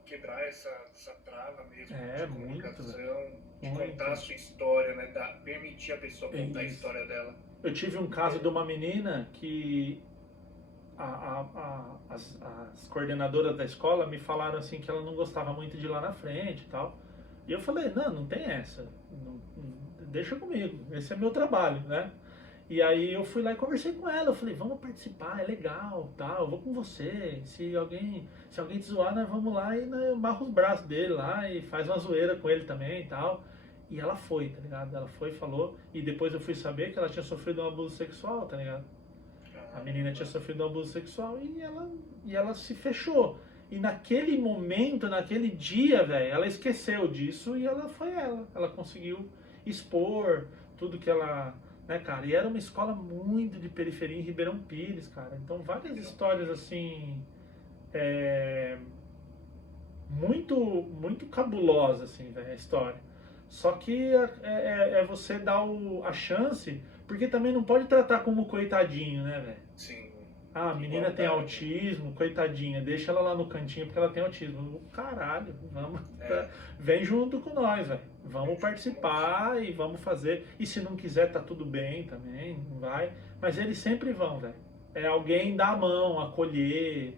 quebrar essa trava mesmo de Muito, comunicação, velho. de Muito. contar a sua história, né? Permitir a pessoa contar a Isso. história dela. Eu tive um caso de uma menina que as coordenadoras da escola me falaram assim que ela não gostava muito de ir lá na frente e tal. E eu falei, não tem essa. Deixa comigo, esse é meu trabalho, né? E aí eu fui lá e conversei com ela, eu falei, vamos participar, é legal, tal, eu vou com você. Se alguém te zoar, nós vamos lá e amarra os braços dele lá e faz uma zoeira com ele também e tal. E ela foi, tá ligado? Ela foi, falou, e depois eu fui saber que ela tinha sofrido um abuso sexual, tá ligado? A menina tinha sofrido um abuso sexual e ela se fechou. E naquele momento, naquele dia, velho, ela esqueceu disso e ela foi ela. Ela conseguiu expor tudo que ela, né, cara? E era uma escola muito de periferia em Ribeirão Pires, cara. Então, várias histórias assim, muito, muito cabulosas, assim, velho, a história. Só que é você dar a chance, porque também não pode tratar como coitadinho, né, velho? Sim. Ah, a menina tem autismo, coitadinha, deixa ela lá no cantinho porque ela tem autismo. Caralho, vamos, vem junto com nós, velho. Vamos participar e vamos fazer. E se não quiser, tá tudo bem também, não vai. Mas eles sempre vão, velho. É alguém dar a mão, acolher,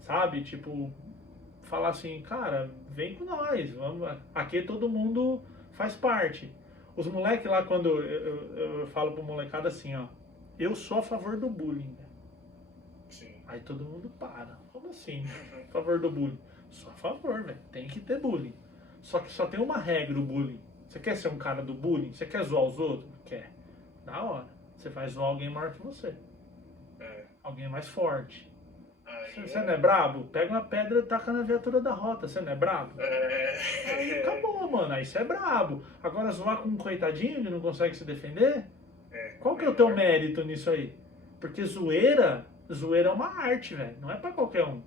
sabe? Tipo, falar assim, cara, vem com nós, vamos. Aqui todo mundo faz parte. Os moleques lá, quando eu falo pro molecada assim, ó, eu sou a favor do bullying. Sim. Aí todo mundo para. Como assim? A favor do bullying? Sou a favor, velho. Tem que ter bullying. Só que só tem uma regra o bullying. Você quer ser um cara do bullying? Você quer zoar os outros? Quer. Da hora. Você vai zoar alguém maior que você. Alguém mais forte. Você não é brabo? Pega uma pedra e taca na viatura da rota. Você não é brabo? Aí acabou, mano. Aí você é brabo. Agora zoar com um coitadinho que não consegue se defender? Qual que é o teu mérito nisso aí? Porque zoeira é uma arte, velho. Não é pra qualquer um.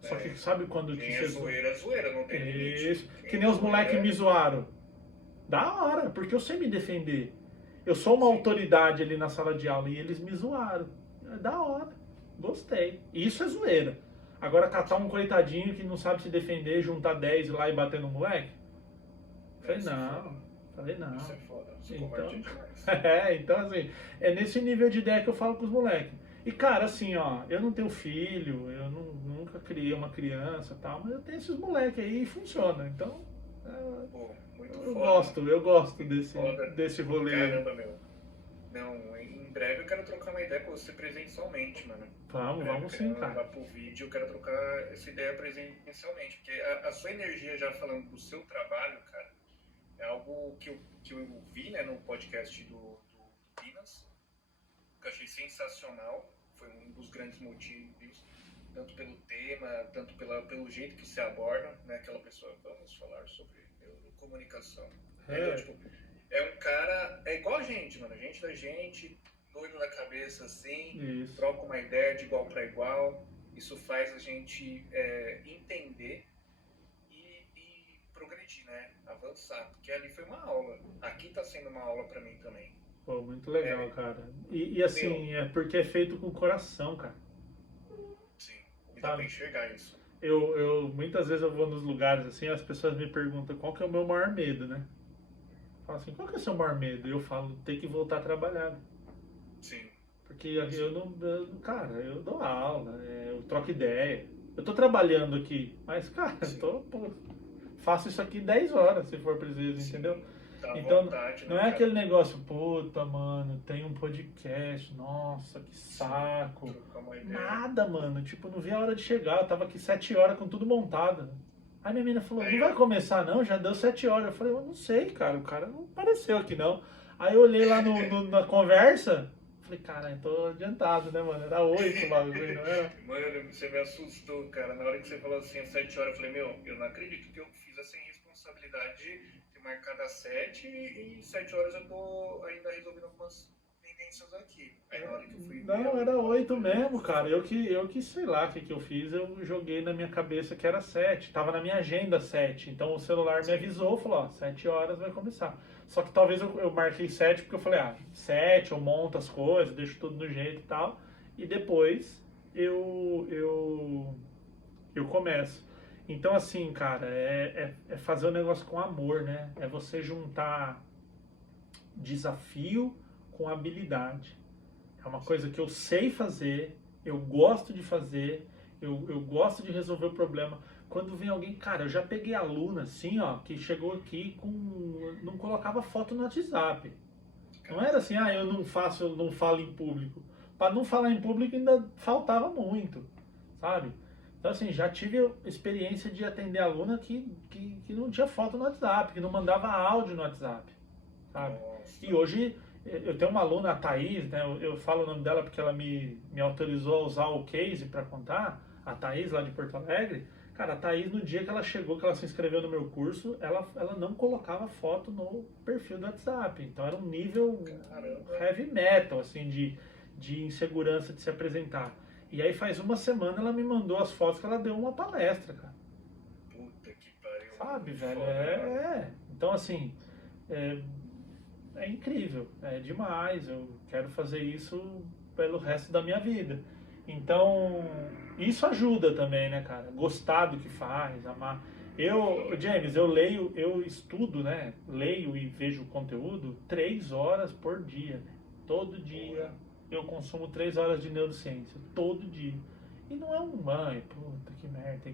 Só que sabe quando te zoeira, não tem limite. Isso. Que nem os moleques me zoaram. Da hora, porque eu sei me defender. Eu sou uma autoridade ali na sala de aula e eles me zoaram. É da hora. Gostei. Isso é zoeira. Agora catar um coitadinho que não sabe se defender, juntar 10 lá e bater no moleque? Falei, não. Isso é foda. Então assim, é nesse nível de ideia que eu falo pros moleques. E cara, assim, ó, eu não tenho filho, eu nunca criei uma criança e tal, mas eu tenho esses moleques aí e funciona. Então, eu gosto desse rolê. Caramba, meu. Não, em breve eu quero trocar uma ideia com você presencialmente, mano. Vamos sim, cara. Lá pro vídeo, eu quero trocar essa ideia presencialmente, porque a sua energia, já falando do seu trabalho, cara, é algo que eu vi, né, no podcast do Pinas, que eu achei sensacional. Foi um dos grandes motivos, tanto pelo tema, tanto pelo jeito que se aborda, né? Aquela pessoa, vamos falar sobre comunicação. Tipo, é um cara, é igual a gente, mano, gente da gente, doido da cabeça, assim, Isso. Troca uma ideia de igual para igual. Isso faz a gente entender e progredir, né? Avançar, porque ali foi uma aula. Aqui tá sendo uma aula para mim também. Pô, muito legal, cara. E assim, é porque é feito com o coração, cara. Sim, dá pra enxergar isso. Muitas vezes eu vou nos lugares assim, as pessoas me perguntam qual que é o meu maior medo, né? Falo assim, qual que é o seu maior medo? E eu falo, ter que voltar a trabalhar. Sim. Porque cara, eu dou aula, eu troco ideia. Eu tô trabalhando aqui, mas, cara, faço isso aqui 10 horas, se for preciso, Sim. entendeu? Então, não é aquele negócio, puta, mano, tem um podcast, nossa, que saco. Nada, mano, tipo, não vi a hora de chegar, eu tava aqui 7 horas com tudo montado. Aí minha menina falou, não vai começar não? Já deu 7 horas. Eu falei, eu não sei, cara, o cara não apareceu aqui não. Aí eu olhei lá na conversa, Falei, cara, eu tô adiantado, né, mano? Era 8 o bagulho, não era? Mano, você me assustou, cara. Na hora que você falou assim, às 7 horas, eu falei, meu, eu não acredito que eu fiz essa irresponsabilidade de ter marcado às 7 e 7 horas eu tô ainda resolvendo algumas pendências aqui. Aí na hora que eu fui ver, Não, era era 8 horas, 8 eu falei, mesmo, nossa, cara. Eu que sei lá o que eu fiz, eu joguei na minha cabeça que era 7. Tava na minha agenda 7. Então o celular me sim, avisou, falou, ó, 7 horas vai começar. Só que talvez eu marquei 7 porque eu falei, 7 eu monto as coisas, deixo tudo no jeito e tal. E depois eu, eu, eu começo. Então, assim, cara, é fazer o negócio com amor, né? É você juntar desafio com habilidade. É uma coisa que eu sei fazer, eu gosto de fazer, eu gosto de resolver o problema. Quando vem alguém, cara, eu já peguei aluna assim, ó, que chegou aqui com. Não colocava foto no WhatsApp. Não era assim, eu não faço, eu não falo em público. Para não falar em público ainda faltava muito, sabe? Então, assim, já tive experiência de atender aluna que não tinha foto no WhatsApp, que não mandava áudio no WhatsApp, sabe? nossa, E hoje eu tenho uma aluna, a Thaís, né? Eu falo o nome dela porque ela me autorizou a usar o case para contar, a Thaís lá de Porto Alegre. Cara, a Thaís, no dia que ela chegou, que ela se inscreveu no meu curso, ela não colocava foto no perfil do WhatsApp. Então era um nível caramba, heavy metal, assim, de insegurança de se apresentar. E aí faz uma semana ela me mandou as fotos que ela deu uma palestra, cara. puta que pariu, mano, Sabe, muito velho? foda, mano. Então, assim, é, é incrível, é demais. Eu quero fazer isso pelo resto da minha vida. Então, isso ajuda também, né, cara? Gostar do que faz, amar. James, eu leio, eu estudo, né? Leio e vejo conteúdo 3 horas por dia. Todo dia Porra, eu consumo 3 horas de neurociência. Todo dia. E não é um mãe, puta que merda,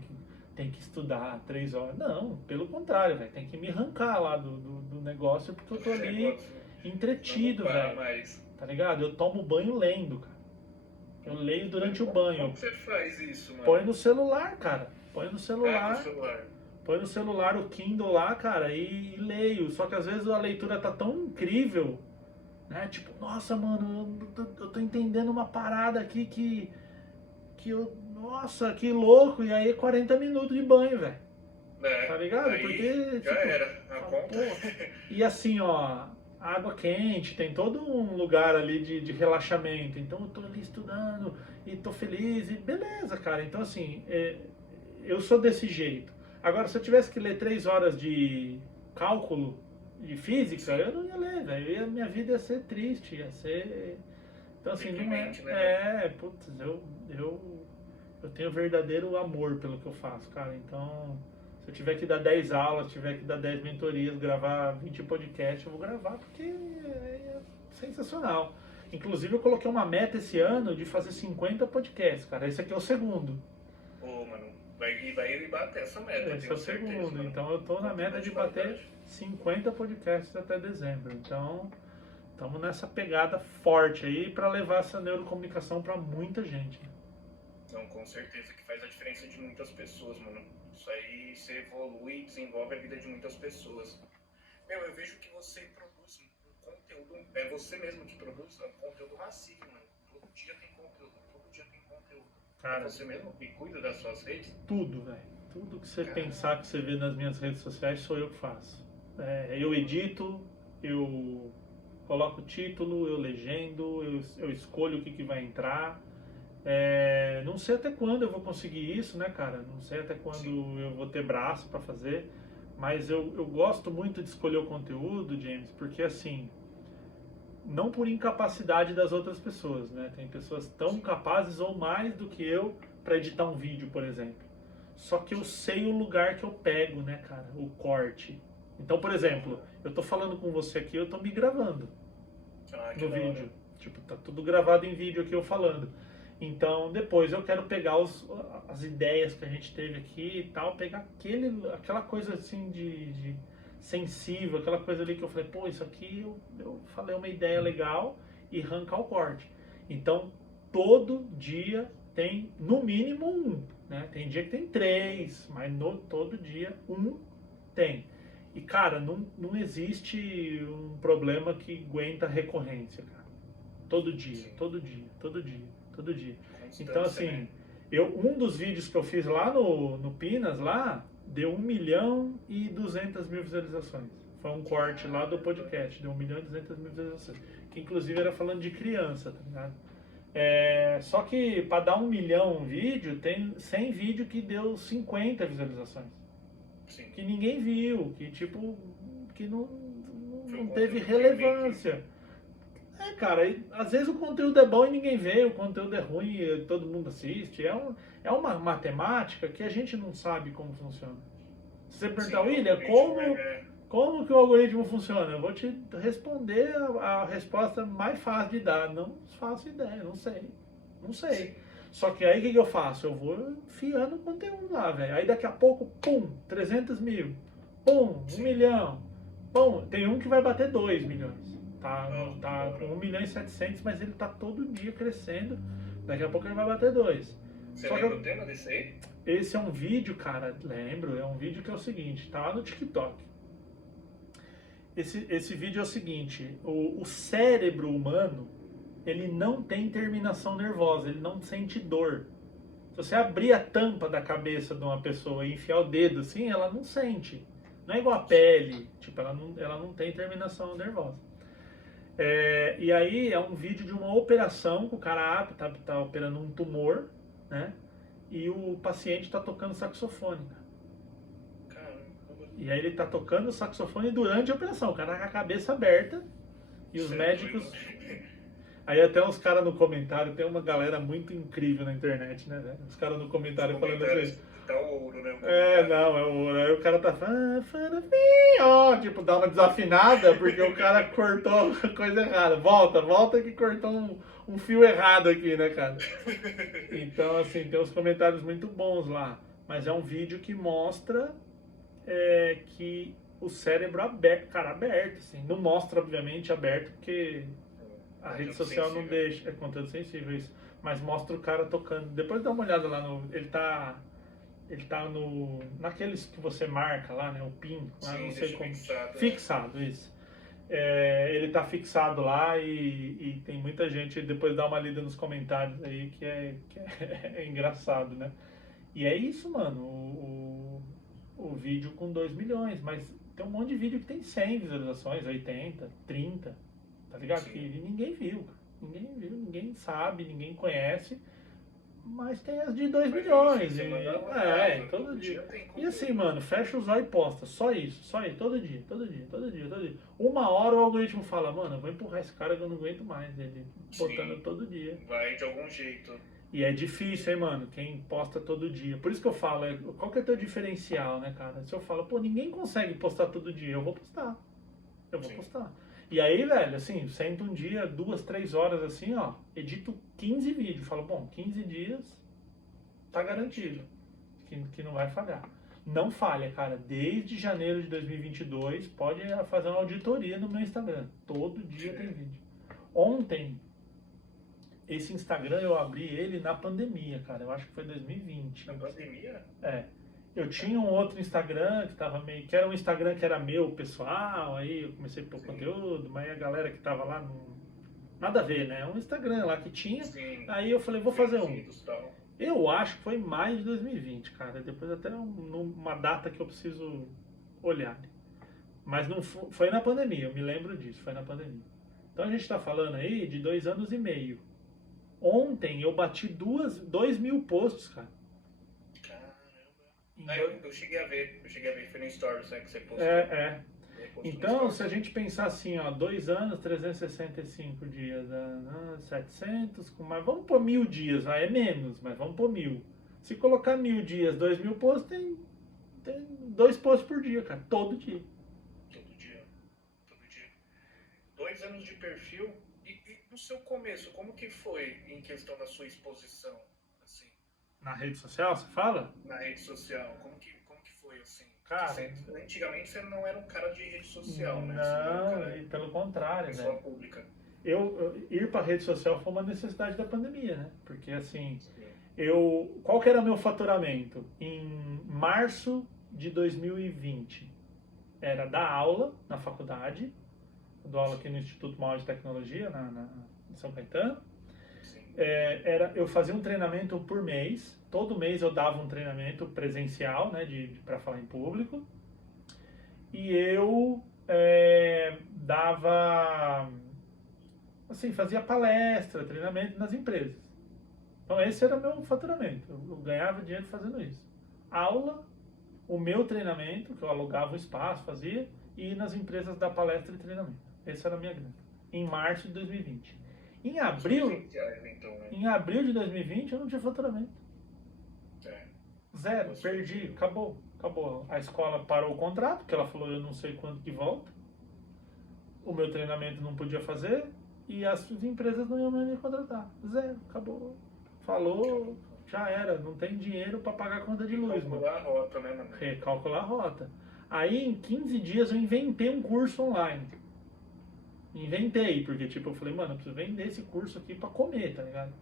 tem que estudar 3 horas. Não, pelo contrário, velho. Tem que me arrancar lá do negócio porque eu tô ali negócio não entretido, para velho. mais. Tá ligado? Eu tomo banho lendo, cara. Eu leio durante o Como banho. que você faz isso, Põe mano? no celular, cara. Põe no Ah, com o celular. celular. Põe no celular o Kindle lá, cara, e leio. Só que às vezes a leitura tá tão incrível, né? Tipo, nossa, mano, eu tô entendendo uma parada aqui que eu. Nossa, que louco! E aí 40 minutos de banho, velho. Tá É, ligado? aí Porque, já tipo, era a fala, conta. pô. E assim, ó, água quente, tem todo um lugar ali de relaxamento. Então eu tô ali estudando e tô feliz e beleza, cara. Então, assim, eu sou desse jeito. Agora, se eu tivesse que ler 3 horas de cálculo de física, Sim, eu não ia ler, velho. Minha vida ia ser triste, ia ser. Então, assim, não é. deprimente, né, mano? Putz, eu tenho verdadeiro amor pelo que eu faço, cara. Então, se eu tiver que dar 10 aulas, tiver que dar 10 mentorias, gravar 20 podcasts, eu vou gravar porque é sensacional. Inclusive, eu coloquei uma meta esse ano de fazer 50 podcasts, cara. Esse aqui é o segundo. Ô, mano, vai bater essa meta, eu Esse é tenho o certeza, segundo. mano. Então, eu tô na Com toda meta a de bater qualidade. 50 podcasts até dezembro. Então, estamos nessa pegada forte aí para levar essa neurocomunicação para muita gente. Não, com certeza que faz a diferença de muitas pessoas, mano. Isso aí você evolui e desenvolve a vida de muitas pessoas. Meu, eu vejo que você produz um conteúdo, é você mesmo que produz um conteúdo massivo, mano. Todo dia tem conteúdo, todo dia tem conteúdo. É Cara, você mesmo que cuida das suas redes? tudo, velho. Tudo que você Cara, pensar que você vê nas minhas redes sociais sou eu que faço. Eu edito, eu coloco o título, eu legendo, eu escolho o que vai entrar. Não sei até quando eu vou conseguir isso, né, cara? Não sei até sim, quando eu vou ter braço para fazer. Mas eu gosto muito de escolher o conteúdo, James, porque assim, não por incapacidade das outras pessoas, né? Tem pessoas tão sim, capazes ou mais do que eu para editar um vídeo, por exemplo. Só que eu sim. sei o lugar que eu pego, né, cara? O corte. Então, por exemplo, eu tô falando com você aqui, eu tô me gravando Ah, que no da hora. vídeo. Tipo, tá tudo gravado em vídeo aqui eu falando. Então, depois eu quero pegar as ideias que a gente teve aqui e tal, pegar aquela coisa assim de sensível, aquela coisa ali que eu falei, pô, isso aqui eu falei uma ideia legal e arrancar o corte. Então, todo dia tem no mínimo um, né? Tem dia que tem três, mas todo dia um tem. E, cara, não existe um problema que aguenta recorrência, cara. Todo dia, Sim. todo dia, todo dia, todo dia. Constância, Então, assim, né? um dos vídeos que eu fiz lá no Pinas, lá, deu 1.200.000 visualizações. Foi um corte lá do podcast, deu 1.200.000 visualizações. Que inclusive era falando de criança, tá ligado? Só que para dar 1 milhão um vídeo, tem 100 vídeo que deu 50 visualizações. Sim. Que ninguém viu, que tipo, que não Foi um teve conteúdo que relevância. Cara, às vezes o conteúdo é bom e ninguém vê, o conteúdo é ruim e todo mundo assiste. É uma matemática que a gente não sabe como funciona. Se você perguntar, Sim, William, como que o algoritmo funciona? Eu vou te responder a resposta mais fácil de dar. Não faço ideia, não sei. Não sei. Sim. Só que aí o que eu faço? Eu vou enfiando o conteúdo lá, velho. Aí daqui a pouco, pum, 300 mil. Pum, 1 Sim. milhão. Pum, tem um que vai bater 2 milhões. Tá Oh, com 1 milhão e 700, mas ele tá todo dia crescendo. Daqui a pouco ele vai bater 2. Você Só que lembra o tema desse aí? esse é um vídeo, cara, lembro, é um vídeo que é o seguinte, tá lá no TikTok. Esse vídeo é o seguinte, o cérebro humano, ele não tem terminação nervosa, ele não sente dor. Se você abrir a tampa da cabeça de uma pessoa e enfiar o dedo assim, ela não sente. Não é igual a pele, tipo, ela não tem terminação nervosa. E aí é um vídeo de uma operação que o cara tá operando um tumor, né? E o paciente está tocando saxofone. Caramba. E aí ele tá tocando o saxofone durante a operação, o cara tá com a cabeça aberta e os Você é médicos. doido. Aí até uns caras no comentário, tem uma galera muito incrível na internet, né, velho? Os caras no comentário falando assim. Tá ouro, né? Não, aí o cara tá falando, ó, tipo, dá uma desafinada porque o cara cortou a coisa errada. Volta que cortou um fio errado aqui, né, cara? Então, assim, tem uns comentários muito bons lá. Mas é um vídeo que mostra que o cérebro aberto, assim. Não mostra, obviamente, aberto, porque a rede social não deixa, é conteúdo sensível isso. Mas mostra o cara tocando. Depois dá uma olhada lá no. Ele tá naqueles que você marca lá, né? O pin, lá, Sim, não sei como. Fixado, Fixado, isso. Ele tá fixado lá e tem muita gente, depois dá uma lida nos comentários aí que é engraçado, né? E é isso, mano, o vídeo com 2 milhões, mas tem um monte de vídeo que tem 100 visualizações, 80, 30, tá ligado? Sim. Que ninguém viu, ninguém sabe, ninguém conhece, mas tem as de 2 milhões. Todo dia. E assim, mano, fecha os olhos e posta, só isso, todo dia. 1 hora o algoritmo fala, mano, eu vou empurrar esse cara que eu não aguento mais, ele botando Sim. todo dia. Vai de algum jeito. E é difícil, hein, mano, quem posta todo dia. Por isso que eu falo, qual que é o teu diferencial, né, cara? Se eu falo, pô, ninguém consegue postar todo dia, eu vou postar. Sim. Postar. E aí, velho, assim, sento um dia, 2, 3 horas assim, ó, edito 15 vídeos. Falo, bom, 15 dias tá garantido que não vai falhar. Não falha, cara. Desde janeiro de 2022, pode fazer uma auditoria no meu Instagram. Todo dia tem vídeo. Ontem, esse Instagram eu abri ele na pandemia, cara. Eu acho que foi 2020. Na pandemia? Eu tinha um outro Instagram que era um Instagram que era meu, pessoal, aí eu comecei a pôr conteúdo, mas a galera que tava lá nada a ver, né? Um Instagram lá que tinha. Sim. Aí eu falei, vou fazer um. Tal. Eu acho que foi mais de 2020, cara. Depois até uma data que eu preciso olhar. Mas não foi na pandemia, eu me lembro disso, foi na pandemia. Então a gente tá falando aí de 2 anos e meio. Ontem eu bati 2 mil posts, cara. Eu cheguei a ver, foi no Stories, né, que você postou. Então, se a gente pensar assim, ó, 2 anos, 365 dias, 700, mas vamos pôr 1.000 dias, é menos, mas vamos pôr 1.000. Se colocar 1.000 dias, 2.000 posts, tem 2 posts por dia, cara, todo dia. Todo dia. 2 anos de perfil, e no seu começo, como que foi em questão da sua exposição? Na rede social, você fala? Na rede social, como que foi assim? Cara, antigamente você não era um cara de rede social, né? Não, e pelo contrário, pessoa pública. Ir para rede social foi uma necessidade da pandemia, né? Porque assim, qual que era o meu faturamento? Em março de 2020, era dar aula na faculdade, eu dou aula aqui no Instituto Maior de Tecnologia, em São Caetano. Sim. Eu fazia um treinamento por mês. Todo mês eu dava um treinamento presencial, né, para falar em público. E eu dava, assim, fazia palestra, treinamento nas empresas. Então esse era o meu faturamento. Eu ganhava dinheiro fazendo isso. Aula, o meu treinamento, que eu alugava o espaço, fazia, e ir nas empresas dar palestra e treinamento. Essa era a minha grana. Em março de 2020. Em abril, Então, né? em abril de 2020 eu não tinha faturamento. É. Zero, perdi, acabou. A escola parou o contrato, porque ela falou eu não sei quando que volta. O meu treinamento não podia fazer e as empresas não iam mais me contratar. Zero, acabou. Falou, já era, não tem dinheiro para pagar a conta de luz, mano. Recalcular a rota, né, mano? Recalcular a rota. Aí em 15 dias eu inventei um curso online. Inventei, porque tipo, eu falei, mano, eu preciso vender esse curso aqui para comer, tá ligado?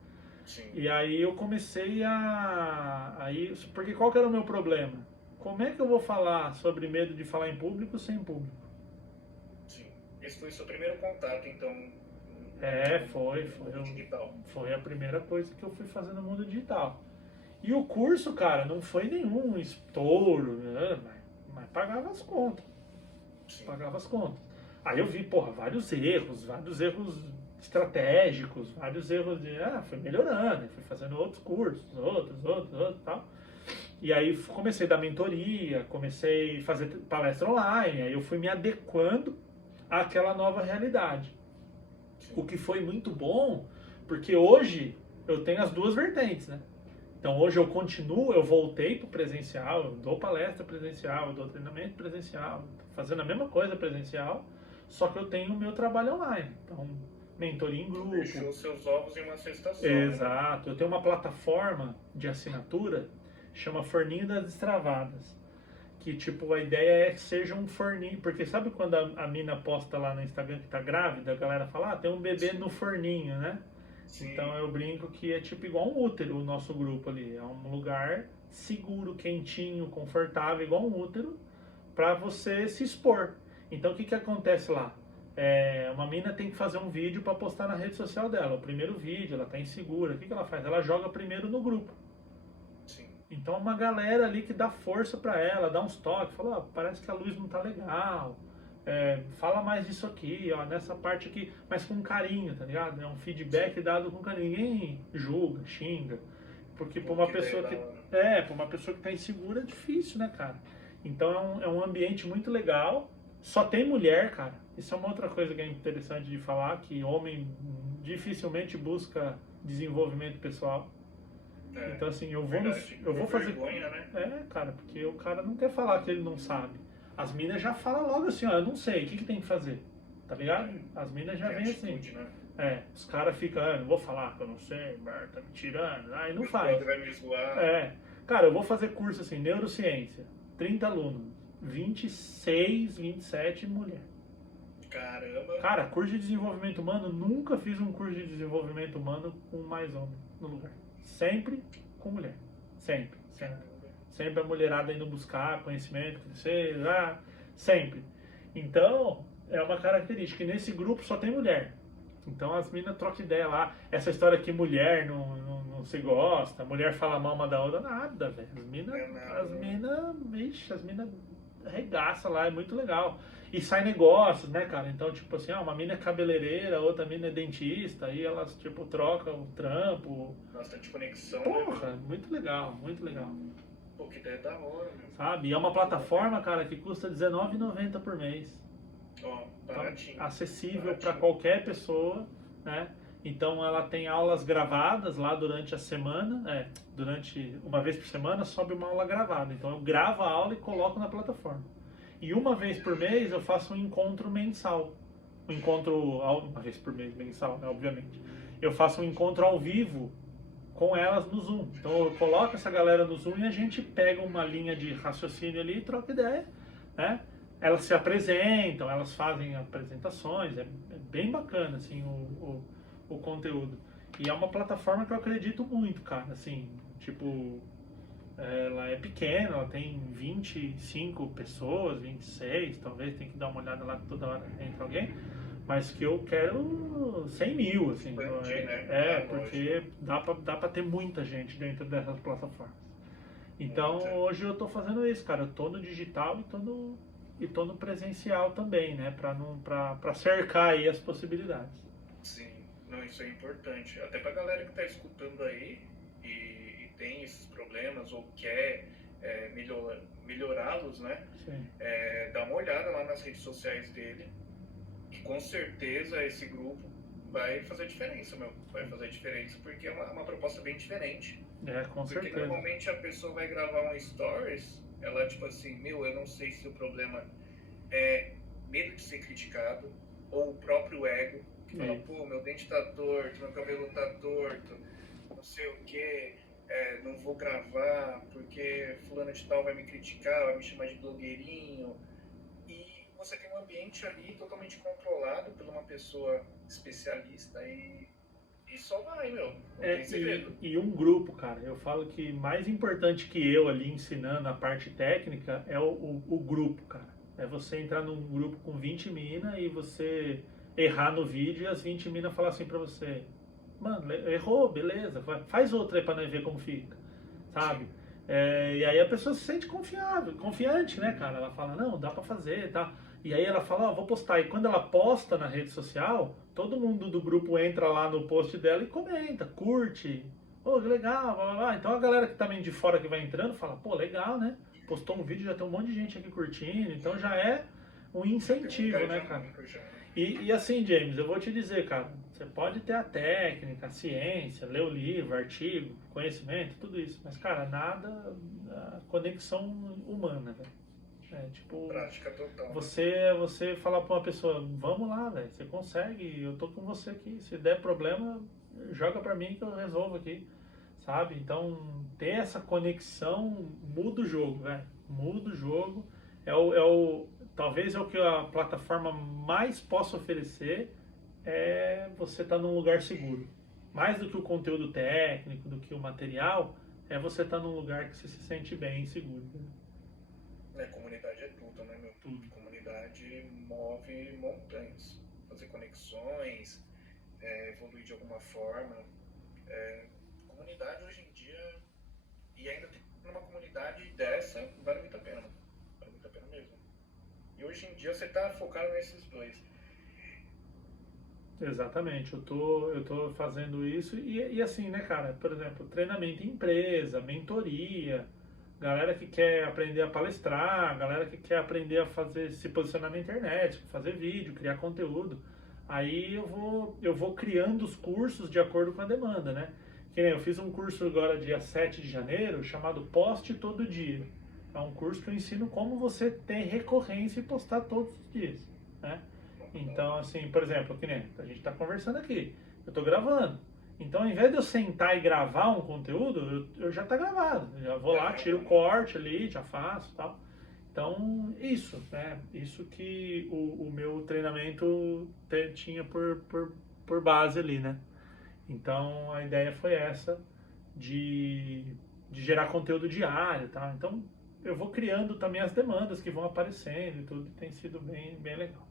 Sim. E aí eu comecei porque qual que era o meu problema? Como é que eu vou falar sobre medo de falar em público sem público? Sim. Esse foi o seu primeiro contato, então, Foi digital. Foi a primeira coisa que eu fui fazer no mundo digital. E o curso, cara, não foi nenhum estouro, né? Mas pagava as contas. Sim. Pagava as contas. Aí eu vi, porra, vários erros estratégicos, vários erros foi melhorando, fui fazendo outros cursos, outros, tal. E aí comecei a dar mentoria, comecei a fazer palestra online, aí eu fui me adequando àquela nova realidade. O que foi muito bom, porque hoje eu tenho as duas vertentes, né? Então hoje eu voltei para o presencial, eu dou palestra presencial, eu dou treinamento presencial, fazendo a mesma coisa presencial, só que eu tenho o meu trabalho online. Então, mentoria em grupo. Deixou seus ovos em uma cesta só. Exato. Né? Eu tenho uma plataforma de assinatura, chama Forninho das Destravadas. Que, tipo, a ideia é que seja um forninho. Porque sabe quando a mina posta lá no Instagram que tá grávida, a galera fala, tem um bebê no forninho, né? Sim. Então eu brinco que é tipo igual um útero o nosso grupo ali. É um lugar seguro, quentinho, confortável, igual um útero, para você se expor. Então o que acontece lá? Uma mina tem que fazer um vídeo para postar na rede social dela. O primeiro vídeo, ela tá insegura. O que ela faz? Ela joga primeiro no grupo. Sim. Então uma galera ali que dá força para ela, dá uns toques, fala, parece que a luz não tá legal. Fala mais disso aqui, ó, nessa parte aqui, mas com carinho, tá ligado? É um feedback dado com carinho. Ninguém julga, xinga. Porque para uma pessoa para uma pessoa que tá insegura é difícil, né, cara? Então é um ambiente muito legal. Só tem mulher, cara. Isso é uma outra coisa que é interessante de falar, que homem dificilmente busca desenvolvimento pessoal. Então assim, eu vou fazer vergonha, né? Cara, porque o cara não quer falar que ele não sabe. As minas já falam logo assim, ó, eu não sei, o que tem que fazer? Tá ligado? As minas já vêm assim. Né? Os caras ficam, não vou falar que eu não sei, tá me tirando, aí não faz. Vai me zoar. Cara, eu vou fazer curso assim, neurociência, 30 alunos, 26, 27 mulher. Caramba. Cara, curso de desenvolvimento humano, nunca fiz um curso de desenvolvimento humano com mais homem no lugar. Sempre com mulher. Sempre. Sempre a mulherada indo buscar conhecimento, crescer, sempre. Então, é uma característica. E nesse grupo só tem mulher. Então as minas trocam ideia lá. Essa história que mulher não se gosta, mulher fala mal uma da outra, nada, velho. As minas arregaçam lá, é muito legal. E sai negócios, né, cara? Então, tipo assim, uma mina é cabeleireira, outra mina é dentista, aí elas, tipo, trocam o trampo. Bastante conexão. Porra, né? Muito legal, muito legal. Pô, que ideia da hora, meu. Sabe? E é uma plataforma, cara, que custa R$19,90 por mês. Baratinho. Então, acessível para qualquer pessoa, né? Então ela tem aulas gravadas lá durante a semana, durante uma vez por semana sobe uma aula gravada. Então eu gravo a aula e coloco na plataforma. E uma vez por mês eu faço um encontro mensal. Uma vez por mês mensal, né, obviamente. Eu faço um encontro ao vivo com elas no Zoom. Então eu coloco essa galera no Zoom e a gente pega uma linha de raciocínio ali e troca ideia, né? Elas se apresentam, elas fazem apresentações, é bem bacana assim o conteúdo. E é uma plataforma que eu acredito muito, cara, assim, tipo, ela é pequena, ela tem 25 pessoas, 26, talvez, tem que dar uma olhada lá que toda hora entra alguém, mas que eu quero 100 mil, assim. Expandir, né? Porque dá pra ter muita gente dentro dessas plataformas. Então, Muita. hoje eu tô fazendo isso, cara. Eu tô no digital e tô no presencial também, né? Pra cercar aí as possibilidades. Sim, não, isso é importante. Até pra galera que tá escutando aí e tem esses problemas ou quer melhorá-los, né? Sim. Dá uma olhada lá nas redes sociais dele, que com certeza esse grupo vai fazer diferença, meu. Vai fazer diferença porque é uma proposta bem diferente. Com Porque certeza. normalmente a pessoa vai gravar um stories, ela tipo assim, meu, eu não sei se o problema é medo de ser criticado ou o próprio ego, que fala, pô, meu dente tá torto, meu cabelo tá torto, não sei o que, não vou gravar porque fulano de tal vai me criticar, vai me chamar de blogueirinho. E você tem um ambiente ali totalmente controlado por uma pessoa especialista e só vai, meu. Não tem segredo. E um grupo, cara. Eu falo que mais importante que eu ali ensinando a parte técnica é o grupo, cara. É você entrar num grupo com 20 minas e você errar no vídeo e as 20 minas falar assim pra você: mano, errou, beleza, faz outra aí pra nós ver como fica, sabe? E aí a pessoa se sente confiante, né, cara? Ela fala: não, dá pra fazer, tá? E aí ela fala: ó, vou postar. E quando ela posta na rede social, todo mundo do grupo entra lá no post dela e comenta, curte. Pô, que legal, blá, blá, blá. Então a galera que também de fora que vai entrando fala: pô, legal, né? Postou um vídeo, já tem um monte de gente aqui curtindo. Então já é um incentivo, né, cara? E assim, James, eu vou te dizer, cara, você pode ter a técnica, a ciência, ler o livro, artigo, conhecimento, tudo isso. Mas, cara, nada a conexão humana, velho. Tipo, prática total. Você falar pra uma pessoa: vamos lá, velho, você consegue, eu tô com você aqui. Se der problema, joga pra mim que eu resolvo aqui, sabe? Então, ter essa conexão muda o jogo, velho. Muda o jogo. Talvez é o que a plataforma mais possa oferecer, você estar num lugar seguro. Mais do que o conteúdo técnico, do que o material, você estar num lugar que você se sente bem e seguro. Comunidade é tudo, né, meu? Tudo. Comunidade move montanhas. Fazer conexões, evoluir de alguma forma. Comunidade hoje em dia, e ainda tem uma comunidade dessa, vale muito a pena. Vale muito a pena mesmo. E hoje em dia você está focado nesses dois. Exatamente, eu tô fazendo isso e assim, né, cara, por exemplo, treinamento em empresa, mentoria, galera que quer aprender a palestrar, galera que quer aprender a se posicionar na internet, fazer vídeo, criar conteúdo. Aí eu vou criando os cursos de acordo com a demanda, né? Que nem eu fiz um curso agora dia 7 de janeiro chamado Poste Todo Dia. É um curso que eu ensino como você ter recorrência e postar todos os dias, né? Então, assim, por exemplo, que nem a gente está conversando aqui, eu estou gravando. Então, ao invés de eu sentar e gravar um conteúdo, eu já está gravado. Eu já vou lá, tiro o corte ali, já faço, tal. Então, isso, né? Isso que o meu treinamento tinha por base ali, né? Então, a ideia foi essa de gerar conteúdo diário, tá? Então, eu vou criando também as demandas que vão aparecendo e tudo, tem sido bem legal.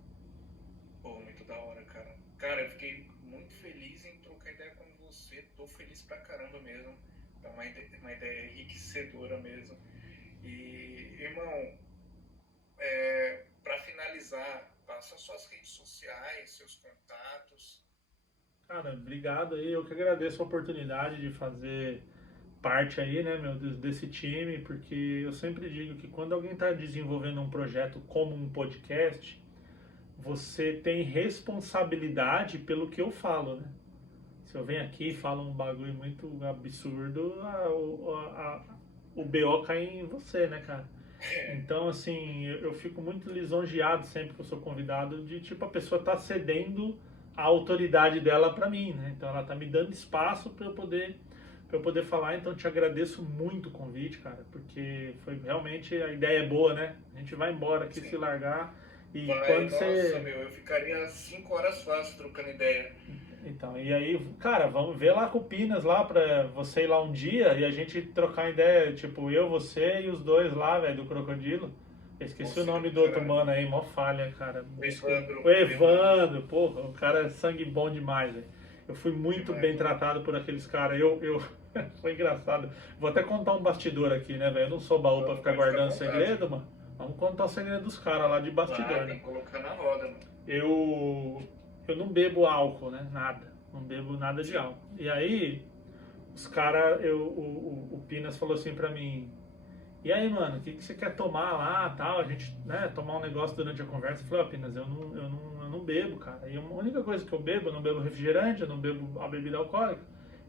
Pô, muito da hora, cara. Cara, eu fiquei muito feliz em trocar ideia com você. Tô feliz pra caramba mesmo. É uma ideia enriquecedora mesmo. E, irmão, pra finalizar, passa suas redes sociais, seus contatos. Cara, obrigado aí. Eu que agradeço a oportunidade de fazer parte aí, né, meu, desse time, porque eu sempre digo que quando alguém está desenvolvendo um projeto como um podcast, você tem responsabilidade pelo que eu falo, né? Se eu venho aqui e falo um bagulho muito absurdo, o BO cai em você, né, cara? Então, assim, eu fico muito lisonjeado sempre que eu sou convidado de, tipo, a pessoa tá cedendo a autoridade dela para mim, né? Então, ela tá me dando espaço para eu poder falar. Então, te agradeço muito o convite, cara, porque foi realmente, a ideia é boa, né? A gente vai embora aqui, se largar. E quando nossa, meu, eu ficaria 5 horas fácil trocando ideia. Então, e aí, cara, vamos ver lá com o Pinas lá pra você ir lá um dia e a gente trocar ideia, tipo, eu, você e os dois lá, velho, do Crocodilo. Esqueci o nome do outro mano aí, mó falha, cara. Evandro. O Evandro, porra, o cara é sangue bom demais, velho. Eu fui muito Demais. bem tratado por aqueles caras. Foi engraçado. Vou até contar um bastidor aqui, né, velho? Eu não sou baú pra ficar Pode ficar guardando à vontade. segredo, mano. Vamos contar o segredo dos caras lá de bastidor, Claro, né? tem que colocar na roda, mano. Eu não bebo álcool, né? Nada. Não bebo nada de álcool. E aí, os caras, o Pinas falou assim pra mim: e aí, mano, o que você quer tomar lá, tal? A gente, né, tomar um negócio durante a conversa. Eu falei: ó, Pinas, eu não bebo, cara. E a única coisa que eu não bebo refrigerante, eu não bebo a bebida alcoólica.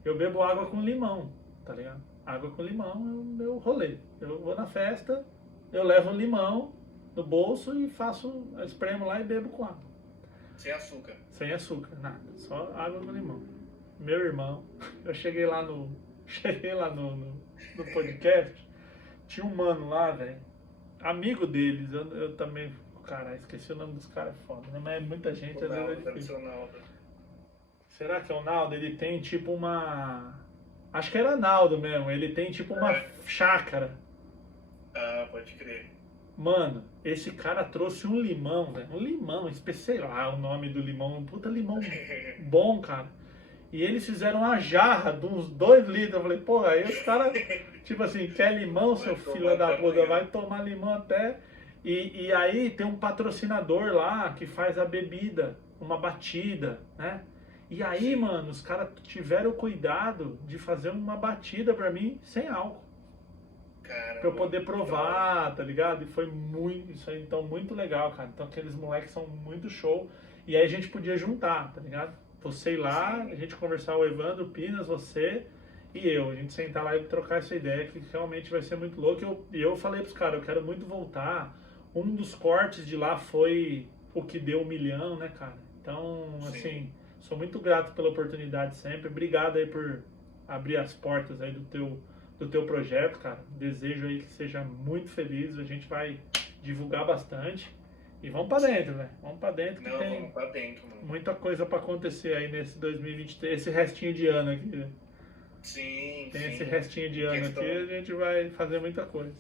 Eu bebo água com limão, tá ligado? Água com limão é o meu rolê. Eu vou na festa, eu levo um limão no bolso e espremo lá e bebo com água. Sem açúcar. Sem açúcar, nada. Só água com limão. Meu irmão, eu cheguei lá no podcast, tinha um mano lá, velho, amigo deles, eu também, cara, esqueci o nome dos caras, foda, né? Mas é muita gente, às vezes é Deve difícil. ser o Naldo. Será que é o Naldo? Ele tem tipo uma... Acho que era Naldo mesmo, ele tem tipo uma chácara. Ah, pode crer. Mano, esse cara trouxe um limão, velho. Um limão, sei lá o nome do limão. Um puta limão bom, cara. E eles fizeram uma jarra de uns 2 litros. Eu falei, porra, aí os caras, tipo assim, quer limão, seu filho da puta? Vai tomar limão até. E aí tem um patrocinador lá que faz a bebida, uma batida, né? E aí, mano, os caras tiveram o cuidado de fazer uma batida pra mim sem álcool. Caramba, Pra eu poder provar, tá ligado? E foi muito, isso aí, então, muito legal, cara. Então aqueles moleques são muito show. E aí a gente podia juntar, tá ligado? Você ir lá, Sim. a gente conversar, o Evandro, o Pinas, você e eu. A gente sentar lá e trocar essa ideia que realmente vai ser muito louco. E eu falei pros caras, eu quero muito voltar. Um dos cortes de lá foi o que deu 1 milhão, né, cara? Então, Sim. assim, sou muito grato pela oportunidade sempre. Obrigado aí por abrir as portas aí do teu projeto, cara. Desejo aí que seja muito feliz. A gente vai divulgar bastante. E vamos pra dentro, velho. Vamos pra dentro que Não, tem vamos pra dentro, mano. muita coisa pra acontecer aí nesse 2023, esse restinho de ano aqui, né? Sim, Tem sim. esse restinho de ano Questão- aqui, a gente vai fazer muita coisa.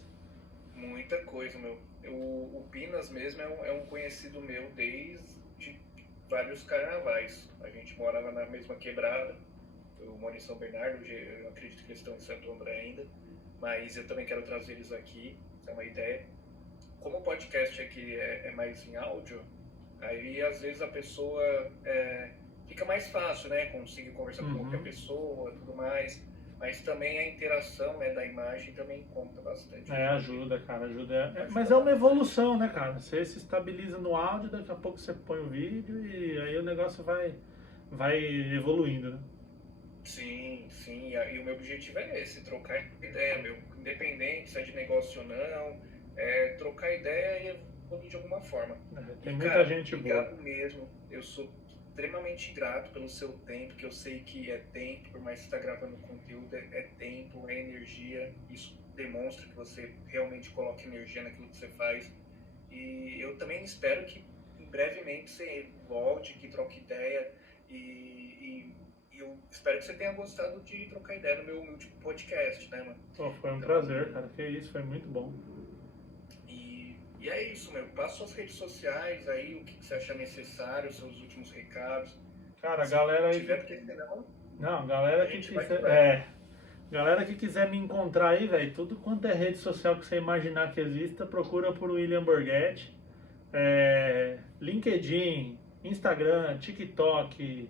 Muita coisa, meu. O Pinas mesmo é um conhecido meu desde vários carnavais. A gente morava na mesma quebrada. Eu moro em São Bernardo, hoje eu acredito que eles estão em Santo André ainda. Mas eu também quero trazer eles aqui, é uma ideia. Como o podcast aqui é mais em áudio, aí às vezes a pessoa fica mais fácil, né? Conseguir conversar com qualquer pessoa, tudo mais. Mas também a interação, né, da imagem também conta bastante. Ajuda, cara, ajuda. Mas é uma evolução, né, cara? Você se estabiliza no áudio, daqui a pouco você põe o vídeo e aí o negócio vai evoluindo, né? Sim, sim. E o meu objetivo é esse, trocar ideia, meu. Independente se é de negócio ou não, trocar ideia e evoluir de alguma forma. Tem E, muita cara, gente obrigado boa. mesmo. Eu sou extremamente grato pelo seu tempo, que eu sei que é tempo, por mais que você está gravando conteúdo, é tempo, é energia. Isso demonstra que você realmente coloca energia naquilo que você faz. E eu também espero que brevemente você volte, que troque ideia e eu espero que você tenha gostado de trocar ideia no meu último podcast, né, mano? Pô, foi um prazer, cara. Que isso, foi muito bom. E é isso, meu. Passa suas redes sociais aí, o que você acha necessário, os seus últimos recados. Cara, a galera aí. Se tiver, porque senão. Não, galera que quiser. Galera que quiser me encontrar aí, velho, tudo quanto é rede social que você imaginar que exista, procura por William Borghetti. LinkedIn, Instagram, TikTok,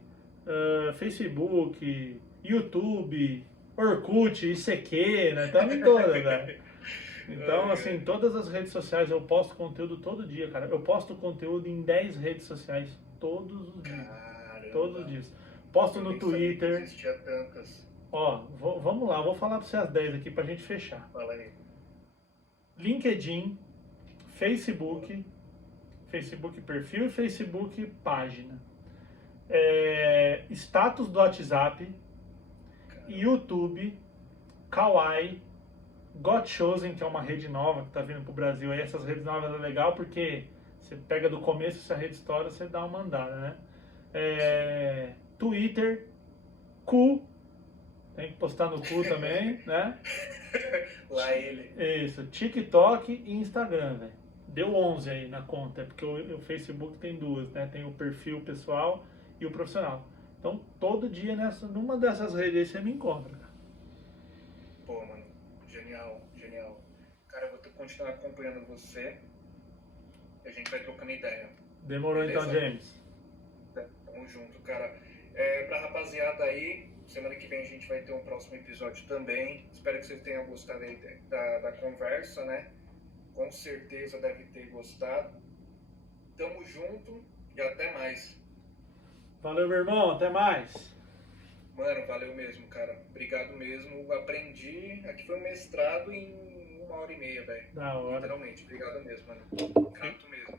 Facebook, YouTube, Orkut, ICQ, né? Estamos em todas, velho. Então, assim, todas as redes sociais eu posto conteúdo todo dia, cara. Eu posto conteúdo em 10 redes sociais todos os dias. Caramba. Todos os dias. Posto no Twitter. Existia tantas. Ó, vamos lá, vou falar pra você as 10 aqui pra gente fechar. Fala aí. LinkedIn, Facebook perfil e Facebook página. Status do WhatsApp, YouTube, Kawaii, Got Chosen, que é uma rede nova que tá vindo pro Brasil. Aí essas redes novas é legal porque você pega do começo, se a rede estoura, você dá uma andada, né? Twitter, Cu, tem que postar no Cu também, né? Lá ele. Isso, TikTok e Instagram, velho. deu 11 aí na conta, porque o Facebook tem duas, né? Tem o perfil pessoal e o profissional. Então, todo dia numa dessas redes aí você me encontra, cara. Pô, mano, genial, genial. Cara, eu vou continuar acompanhando você e a gente vai trocando ideia. Demorou então, Beleza? James. Tamo junto, cara. Pra rapaziada aí, semana que vem a gente vai ter um próximo episódio também. Espero que vocês tenham gostado aí da conversa, né? Com certeza deve ter gostado. Tamo junto e até mais. Valeu, meu irmão. Até mais. Mano, valeu mesmo, cara. Obrigado mesmo. Aprendi. Aqui foi um mestrado em 1 hora e meia, velho. Da hora. Literalmente. Obrigado mesmo, mano. Grato mesmo.